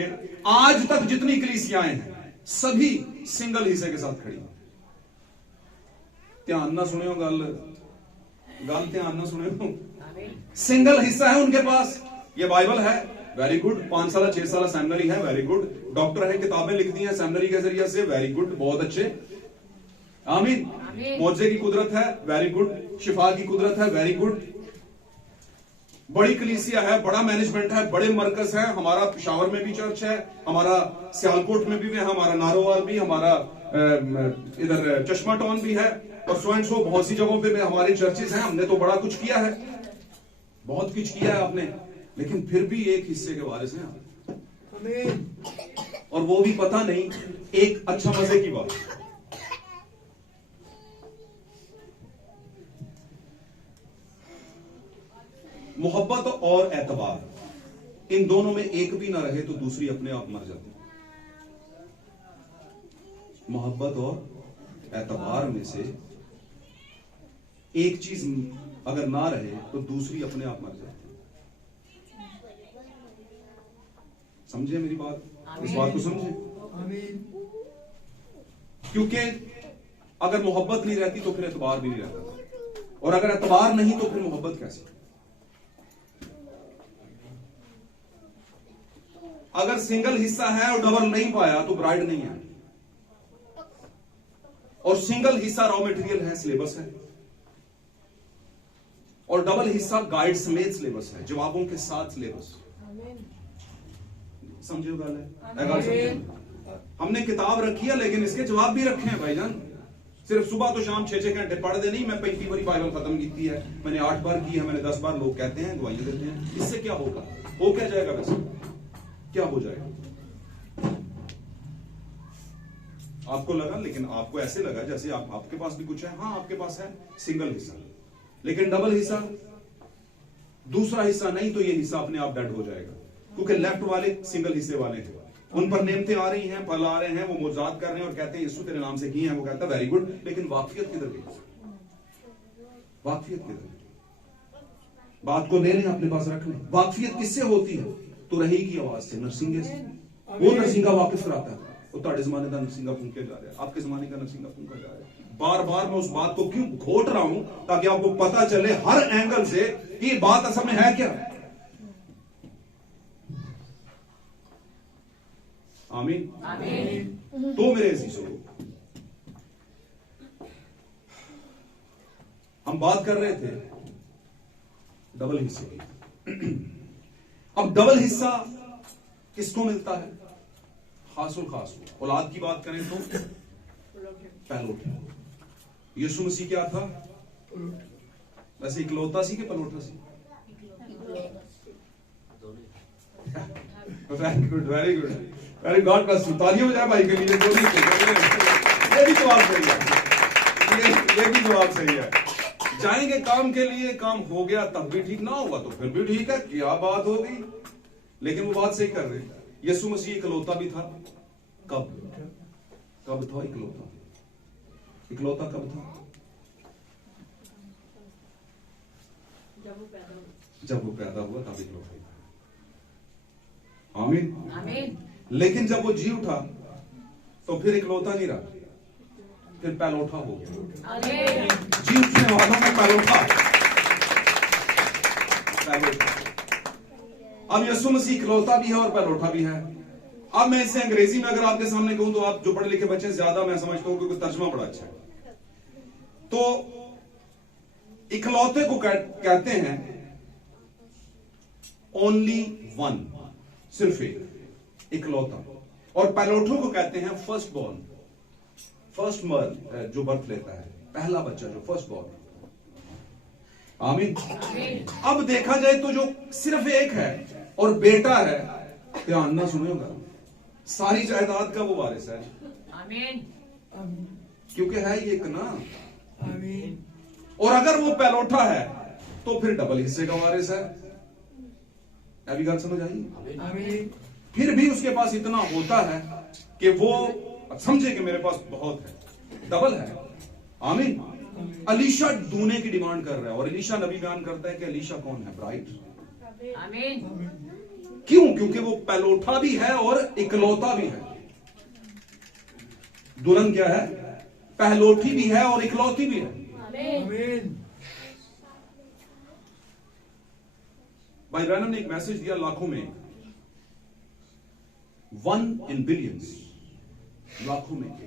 आज तक जितनी कलीसियाएं हैं सभी सिंगल हिस्से के साथ खड़ी। ध्यान ना सुने हो गल ध्यान ना सुने हो। सिंगल हिस्सा है उनके पास। ये बाइबल है, वेरी गुड। 5 साल 6 साल सेमिनरी है, वेरी गुड। डॉक्टर है, किताबें लिख दी हैं सेमिनरी के जरिए से, वेरी गुड, बहुत अच्छे। आमीन। मौजे की कुदरत है, वेरी गुड। शिफा की कुदरत है, वेरी गुड। बड़ी कलीसिया है, बड़ा मैनेजमेंट है, बड़े मरकज है। हमारा पिशावर में भी चर्च है, हमारा सियालकोट में भी है, हमारा नारोवाल भी, हमारा इधर चश्मा टाउन भी है, और सो एंड सो बहुत सी जगहों पे हमारे चर्चेस हैं। हमने तो बड़ा कुछ किया है, बहुत कुछ किया है आपने, लेकिन फिर भी एक हिस्से के वारिस हैं आप। आमीन। और वो भी पता नहीं। एक अच्छा मजे की बात, मोहब्बत और एतबार, इन दोनों में एक भी ना रहे तो दूसरी अपने आप मर जाती है। मोहब्बत और एतबार में से एक चीज अगर ना रहे तो दूसरी अपने आप मर जाती है। समझे मेरी बात? इस बात को समझे। आमीन। क्योंकि अगर मोहब्बत नहीं रहती तो फिर एतबार भी नहीं रहता, और अगर एतबार नहीं तो फिर मोहब्बत कैसे? अगर सिंगल हिस्सा है और डबल नहीं पाया तो ब्राइड नहीं है, और सिंगल हिस्सा रॉ मटेरियल है, सिलेबस है, और डबल हिस्सा गाइड समेत सिलेबस है, जवाबों के साथ सिलेबस। समझे गल है? हमने किताब रखी है लेकिन इसके जवाब भी रखे हैं भाईजान। सिर्फ सुबह तो शाम 6-6 घंटे पढ़ दे नहीं। मैं 35 बार बाइबल खत्म की है, मैंने 8 बार की है, मैंने 10 बार। लोग कहते हैं, गवाही देते हैं, इससे क्या होगा? हो क्या जाएगा? वैसे क्या हो जाएगा? आपको लगा, लेकिन आपको ऐसे लगा जैसे आपके पास भी कुछ है। हाँ, आपके पास है सिंगल हिस्सा, लेकिन डबल हिस्सा, दूसरा हिस्सा नहीं तो ये हिस्सा अपने आप डेड हो जाएगा, क्योंकि लेफ्ट वाले सिंगल हिस्से वाले हैं, उन पर नेमतें आ रही हैं, फल आ रहे हैं, वो मोजात कर रहे हैं और कहते हैं यीशु तेरे नाम से किए हैं। वो कहता है वेरी गुड, लेकिन वाकफियत किधर गई? वाकफियत किधर? बात को ले लें, अपने पास रख लें। वाकफियत किससे होती है? तो रही की आवाज से, नरसिंगे से। वो नरसिंगा वाकिफ कराता है। वो ताड़े जमाने का नरसिंगा फूंके जा रहा है, आपके जमाने का नरसिंगा फूंका जा रहा है। बार बार मैं उस बात को क्यों घोट रहा हूं? ताकि आपको पता चले हर एंगल से कि ये बात असल में है क्या। आमीन। आमीन। तो मेरे अजीजों, हम बात कर रहे थे डबल हिस्से की। अब डबल हिस्सा किसको मिलता है? खासो खास औलाद की बात करें तो पहलोठा। यीशु मसीह क्या था? वैसे इकलौता सी कि पलोठा सी? Very good, very good, very good bless you. तालियां बजाएं भाई के लिए। ये भी जवाब सही है, ये भी जवाब सही है। जाएंगे काम के लिए, काम हो गया तब भी ठीक, ना होगा तो फिर भी ठीक है, क्या बात हो गई। लेकिन वो बात सही कर रहे हैं। यीशु मसीह इकलौता भी था। कब था इकलौता? इकलौता कब था? जब वो पैदा हुआ तब इकलौता था। आमीन। आमीन। लेकिन जब वो जी उठा तो फिर इकलौता नहीं रहा, फिर पहलौठा हो गया। जी उठने वालों में पहलौठा। अब यीशु मसीह इकलौता भी है और पहलौठा भी है। अब मैं इसे अंग्रेजी में अगर आपके सामने कहूं तो आप जो पढ़े लिखे बच्चे ज्यादा मैं समझता हूं क्योंकि तर्जमा बड़ा अच्छा है। तो इकलौते को कहते हैं ओनली वन, सिर्फ एक, इकलौता। और पहलौठों को कहते हैं फर्स्ट बॉर्न, फर्स्ट मर्द जो बर्थ लेता है, पहला बच्चा जो फर्स्ट बॉर्न। आमीन। अब देखा जाए तो जो सिर्फ एक है और बेटा है, ध्यान ना सुनिएगा, सारी जायदाद का वो वारिस है। आमीन। क्योंकि है ही एक ना। आमीन। और अगर वो पहलौठा है तो फिर डबल हिस्से का वारिस है। अभी बात समझ आई? आमीन। फिर भी उसके पास इतना होता है कि वो समझे कि मेरे पास बहुत है, डबल है। आमीन। अलीशा दूने की डिमांड कर रहा है और अलीशा नबी बयान करता है कि अलीशा कौन है? ब्राइड। आमीन। क्यों? क्योंकि वो पहलौठा भी है और इकलौता भी है। दुल्हन क्या है? पहलौठी भी है और इकलौती भी है। आमीन। भाई ब्रैनम ने एक मैसेज दिया, लाखों में 1 in billions, लाखों में एक।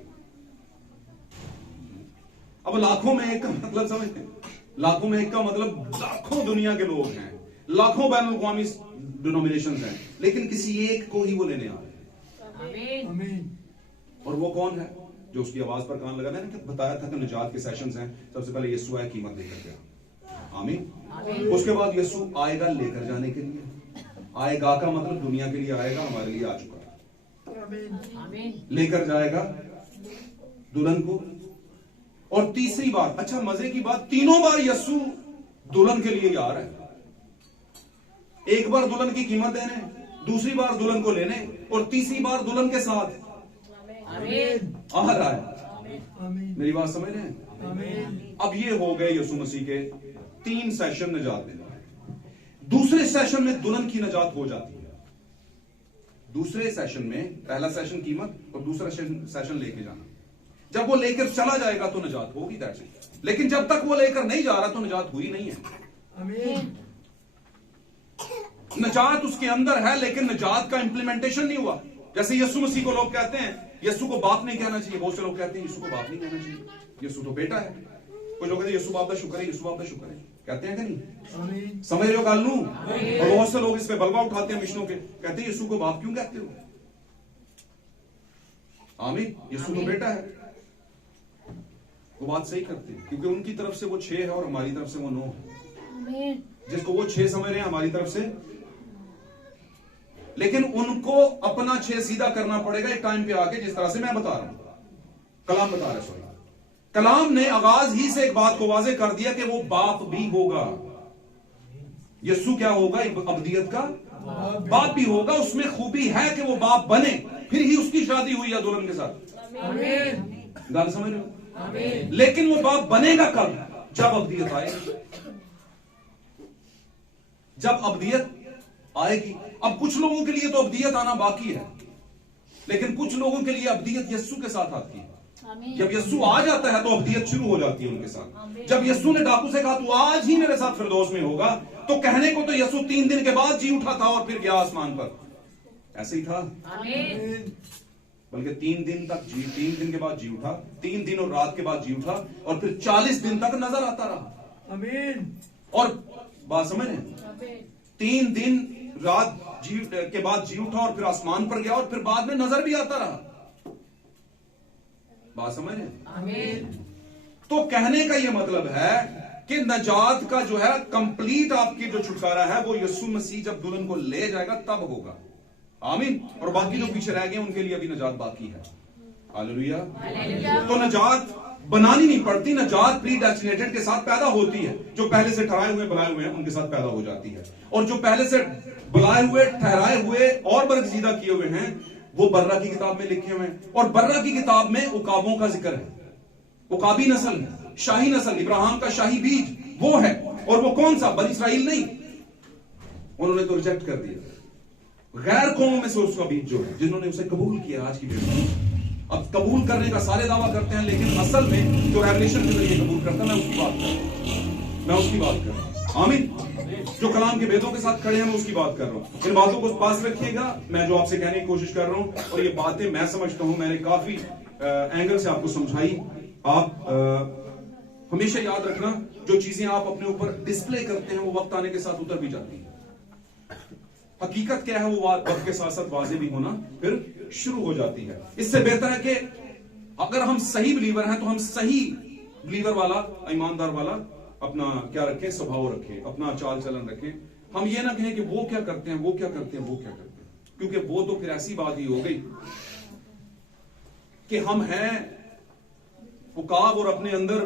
अब लाखों में एक का मतलब समझते हैं? लाखों में एक का मतलब लाखों दुनिया के लोग हैं, लाखों बैनुल अक़वामी डिनोमिनेशन हैं, लेकिन किसी एक को ही वो लेने आ रहे हैं। आमीन। आमीन। और वो कौन है जो उसकी आवाज पर कान लगा? मैंने बताया था कि निजात के सेशंस हैं। सबसे पहले यीशु आया कीमत लेकर गया। आमीन। उसके बाद यीशु आएगा लेकर जाने के लिए। आएगा का मतलब दुनिया के लिए आएगा, हमारे लिए आ चुका है। आमीन। लेकर जाएगा दुल्हन को। और तीसरी बार, अच्छा मजे की बात, तीनों बार यीशु दुल्हन के लिए आ रहा है। एक बार दुल्हन की कीमत देने, दूसरी बार दुल्हन को लेने, और तीसरी बार दुल्हन के साथ आमीन। आ रहा है। आमीन। मेरी बात समझ रहे हैं? आमीन। अब ये हो गए यीशु मसीह के 3 सेशन निजात देने। दूसरे सेशन में दुल्हन की निजात हो जाती है। दूसरे सेशन में पहला सेशन कीमत और दूसरा सेशन लेके जाना। जब वो लेकर चला जाएगा तो निजात होगी, दैट्स इट। लेकिन जब तक वो लेकर नहीं जा रहा तो निजात हुई नहीं है। आमीन। निजात उसके अंदर है लेकिन निजात का इंप्लीमेंटेशन नहीं हुआ। जैसे यीशु मसीह को लोग कहते हैं यीशु को बाप नहीं कहना चाहिए, बहुत से लोग कहते हैं यीशु को बाप नहीं कहना चाहिए, यीशु तो बेटा है। कुछ लोग कहते हैं यीशु बाप का शुक्र है, यीशु बाप का शुक्र है, कहते हैं कि नहीं? आमीन। समझ रहे हो कालू? और बहुत से लोग इस पे बलवा उठाते हैं मिशनों के, कहते हैं यीशु को बाप क्यों कहते हो? आमीन। यीशु तो बेटा है। वो बात सही करते हैं क्योंकि उनकी तरफ से वो 6 है और हमारी तरफ से वो 9 है। जिसको वो 6 समझ रहे हैं हमारी तरफ से, लेकिन उनको अपना 6 सीधा करना पड़ेगा एक टाइम पे आके, जिस तरह से मैं बता रहा हूं, कलाम बता रहा है। सॉरी, कलाम ने आगाज ही से एक बात को वाजे कर दिया कि वो बाप भी होगा। यीशु क्या होगा? अब्दियत का बाप भी होगा। उसमें खूबी है कि वो बाप बने, फिर ही उसकी शादी हुई है दुल्हन के साथ। आमीन। गाल समझ रहे हो? आमीन। लेकिन वो बाप बनेगा कब? जब अब्दियत आएगी। जब अब्दियत आएगी। अब कुछ लोगों के लिए तो अब्दियत आना बाकी है, लेकिन कुछ लोगों के लिए अब्दियत यीशु के साथ आती है। जब यीशु आ जाता है तो अब्दियत शुरू हो जाती है उनके साथ। जब यीशु ने डाकू से कहा तू आज ही मेरे साथ फिरदौस में होगा, तो कहने को तो यीशु 3 दिन के बाद जी उठा था और फिर गया आसमान पर। ऐसे ही था। आमीन। बल्कि 3 दिन तक 3 दिन के बाद जी उठा, 3 दिन और रात के बाद जी उठा, और फिर 40 दिन तक नजर आता रहा। आमीन। और बात समझ रहे हैं? 3 दिन रात जी के बाद जी उठा और फिर आसमान पर गया और फिर बाद में नजर भी आता रहा। बात समझ रहे हैं? आमीन। तो कहने का यह मतलब है कि नजात का जो है कंप्लीट आपकी जो छुटकारा है वो यीशु मसीह जब दुल्हन को ले जाएगा तब होगा। आमीन। और बाकी जो पीछे रह गए उनके लिए अभी नजात बाकी है। हालेलुया। तो नजात बनानी नहीं पड़ती, नजात प्री डेस्टिनेटेड के साथ पैदा होती है। जो पहले से ठहराए हुए बुलाए हुए हैं उनके साथ पैदा हो जाती है, और जो पहले से बुलाए हुए ठहराए हुए और बरगजीदा किए हुए हैं वो बर्रा की किताब में लिखे हुए हैं। और बर्रा की किताब में उकाबों का जिक्र है। उकाबी नस्ल है, शाही नस्ल, इब्राहिम का शाही बीज वो है। और वो कौन सा? बनी इस्राइल नहीं, उन्होंने तो रिजेक्ट कर दिया। गैर कौमों में से उसका बीज जो है, जिन्होंने उसे कबूल किया आज की डेट में। अब कबूल करने का सारे दावा करते हैं, लेकिन असल में जो रेवलेशन के जरिए कबूल करता है, मैं उसकी बात कर रहा हूं। आमीन। जो कलाम के भेदों के साथ खड़े हैं मैं उसकी बात कर रहा हूं। इन बातों को पास रखिएगा, मैं जो आपसे कहने की कोशिश कर रहा हूं, और ये बातें मैं समझता हूं, मैंने काफी एंगल से आपको समझाई। आप हमेशा याद रखना, जो चीजें आप अपने ऊपर डिस्प्ले करते हैं वो वक्त आने के साथ उतर भी जाती है। हकीकत क्या है वो वक्त के साथ साथ वाजे भी होना फिर शुरू हो जाती है। इससे बेहतर है कि अगर हम सही बिलीवर हैं तो हम सही बिलीवर वाला, ईमानदार वाला अपना क्या रखें, स्वभाव रखें, अपना चाल चलन रखें। हम ये ना कहें कि वो क्या करते हैं, वो क्या करते हैं, वो क्या करते हैं, क्योंकि वो तो फिर ऐसी बात ही हो गई कि हम हैं उकाब और अपने अंदर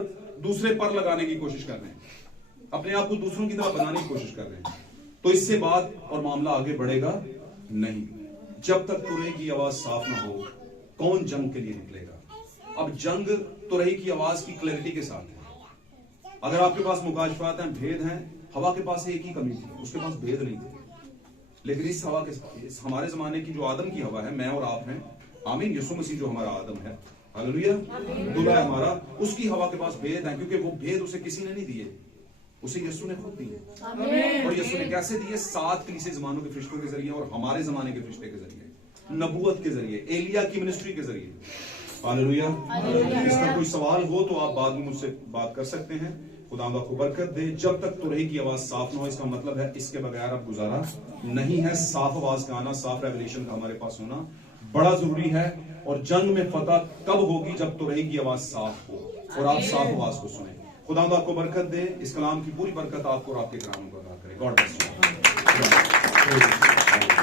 दूसरे पर लगाने की कोशिश कर रहे हैं, अपने आप को दूसरों की तरह बनाने की कोशिश कर रहे हैं। तो इससे बात और मामला आगे बढ़ेगा नहीं। जब तक तुरही की आवाज साफ ना हो, कौन जंग के लिए निकलेगा? अब जंग तुरही की आवाज की क्लैरिटी के साथ है। अगर आपके पास मुकाशफात हैं, भेद हैं, हवा के पास एक ही कमी थी, उसके पास भेद नहीं थे। लेकिन इस हवा के, इस हमारे जमाने की जो आदम की हवा है, मैं और आप हैं, आमीन, यीशु मसीह जो हमारा आदम है, हालेलुया, दूल्हा है हमारा, उसकी हवा के पास भेद है, क्योंकि वो भेद उसे किसी ने नहीं दिए, उसे यीशु ने खुद दिए। और यीशु ने कैसे दिए? 7 कलीसिया जमानों के फरिश्तों के जरिए और हमारे जमाने के फरिश्ते के जरिए, नबूवत के जरिए, एलिया की मिनिस्ट्री के जरिए। हालेलुया। इसका कोई सवाल हो तो आप बाद में मुझसे बात कर सकते हैं। खुदा आपको बरकत दे। जब तक तुरही की आवाज साफ ना हो, इसका मतलब है इसके बगैर अब गुजारा नहीं है। साफ आवाज का आना, साफ रेवलेशन का हमारे पास होना बड़ा जरूरी है। और जंग में फतह कब होगी? जब तुरही की आवाज साफ हो और आप साफ आवाज को सुने। खुदा आपको बरकत दे। इस कलाम की पूरी बरकत आपको और आपके करामों को अता करे। God bless you.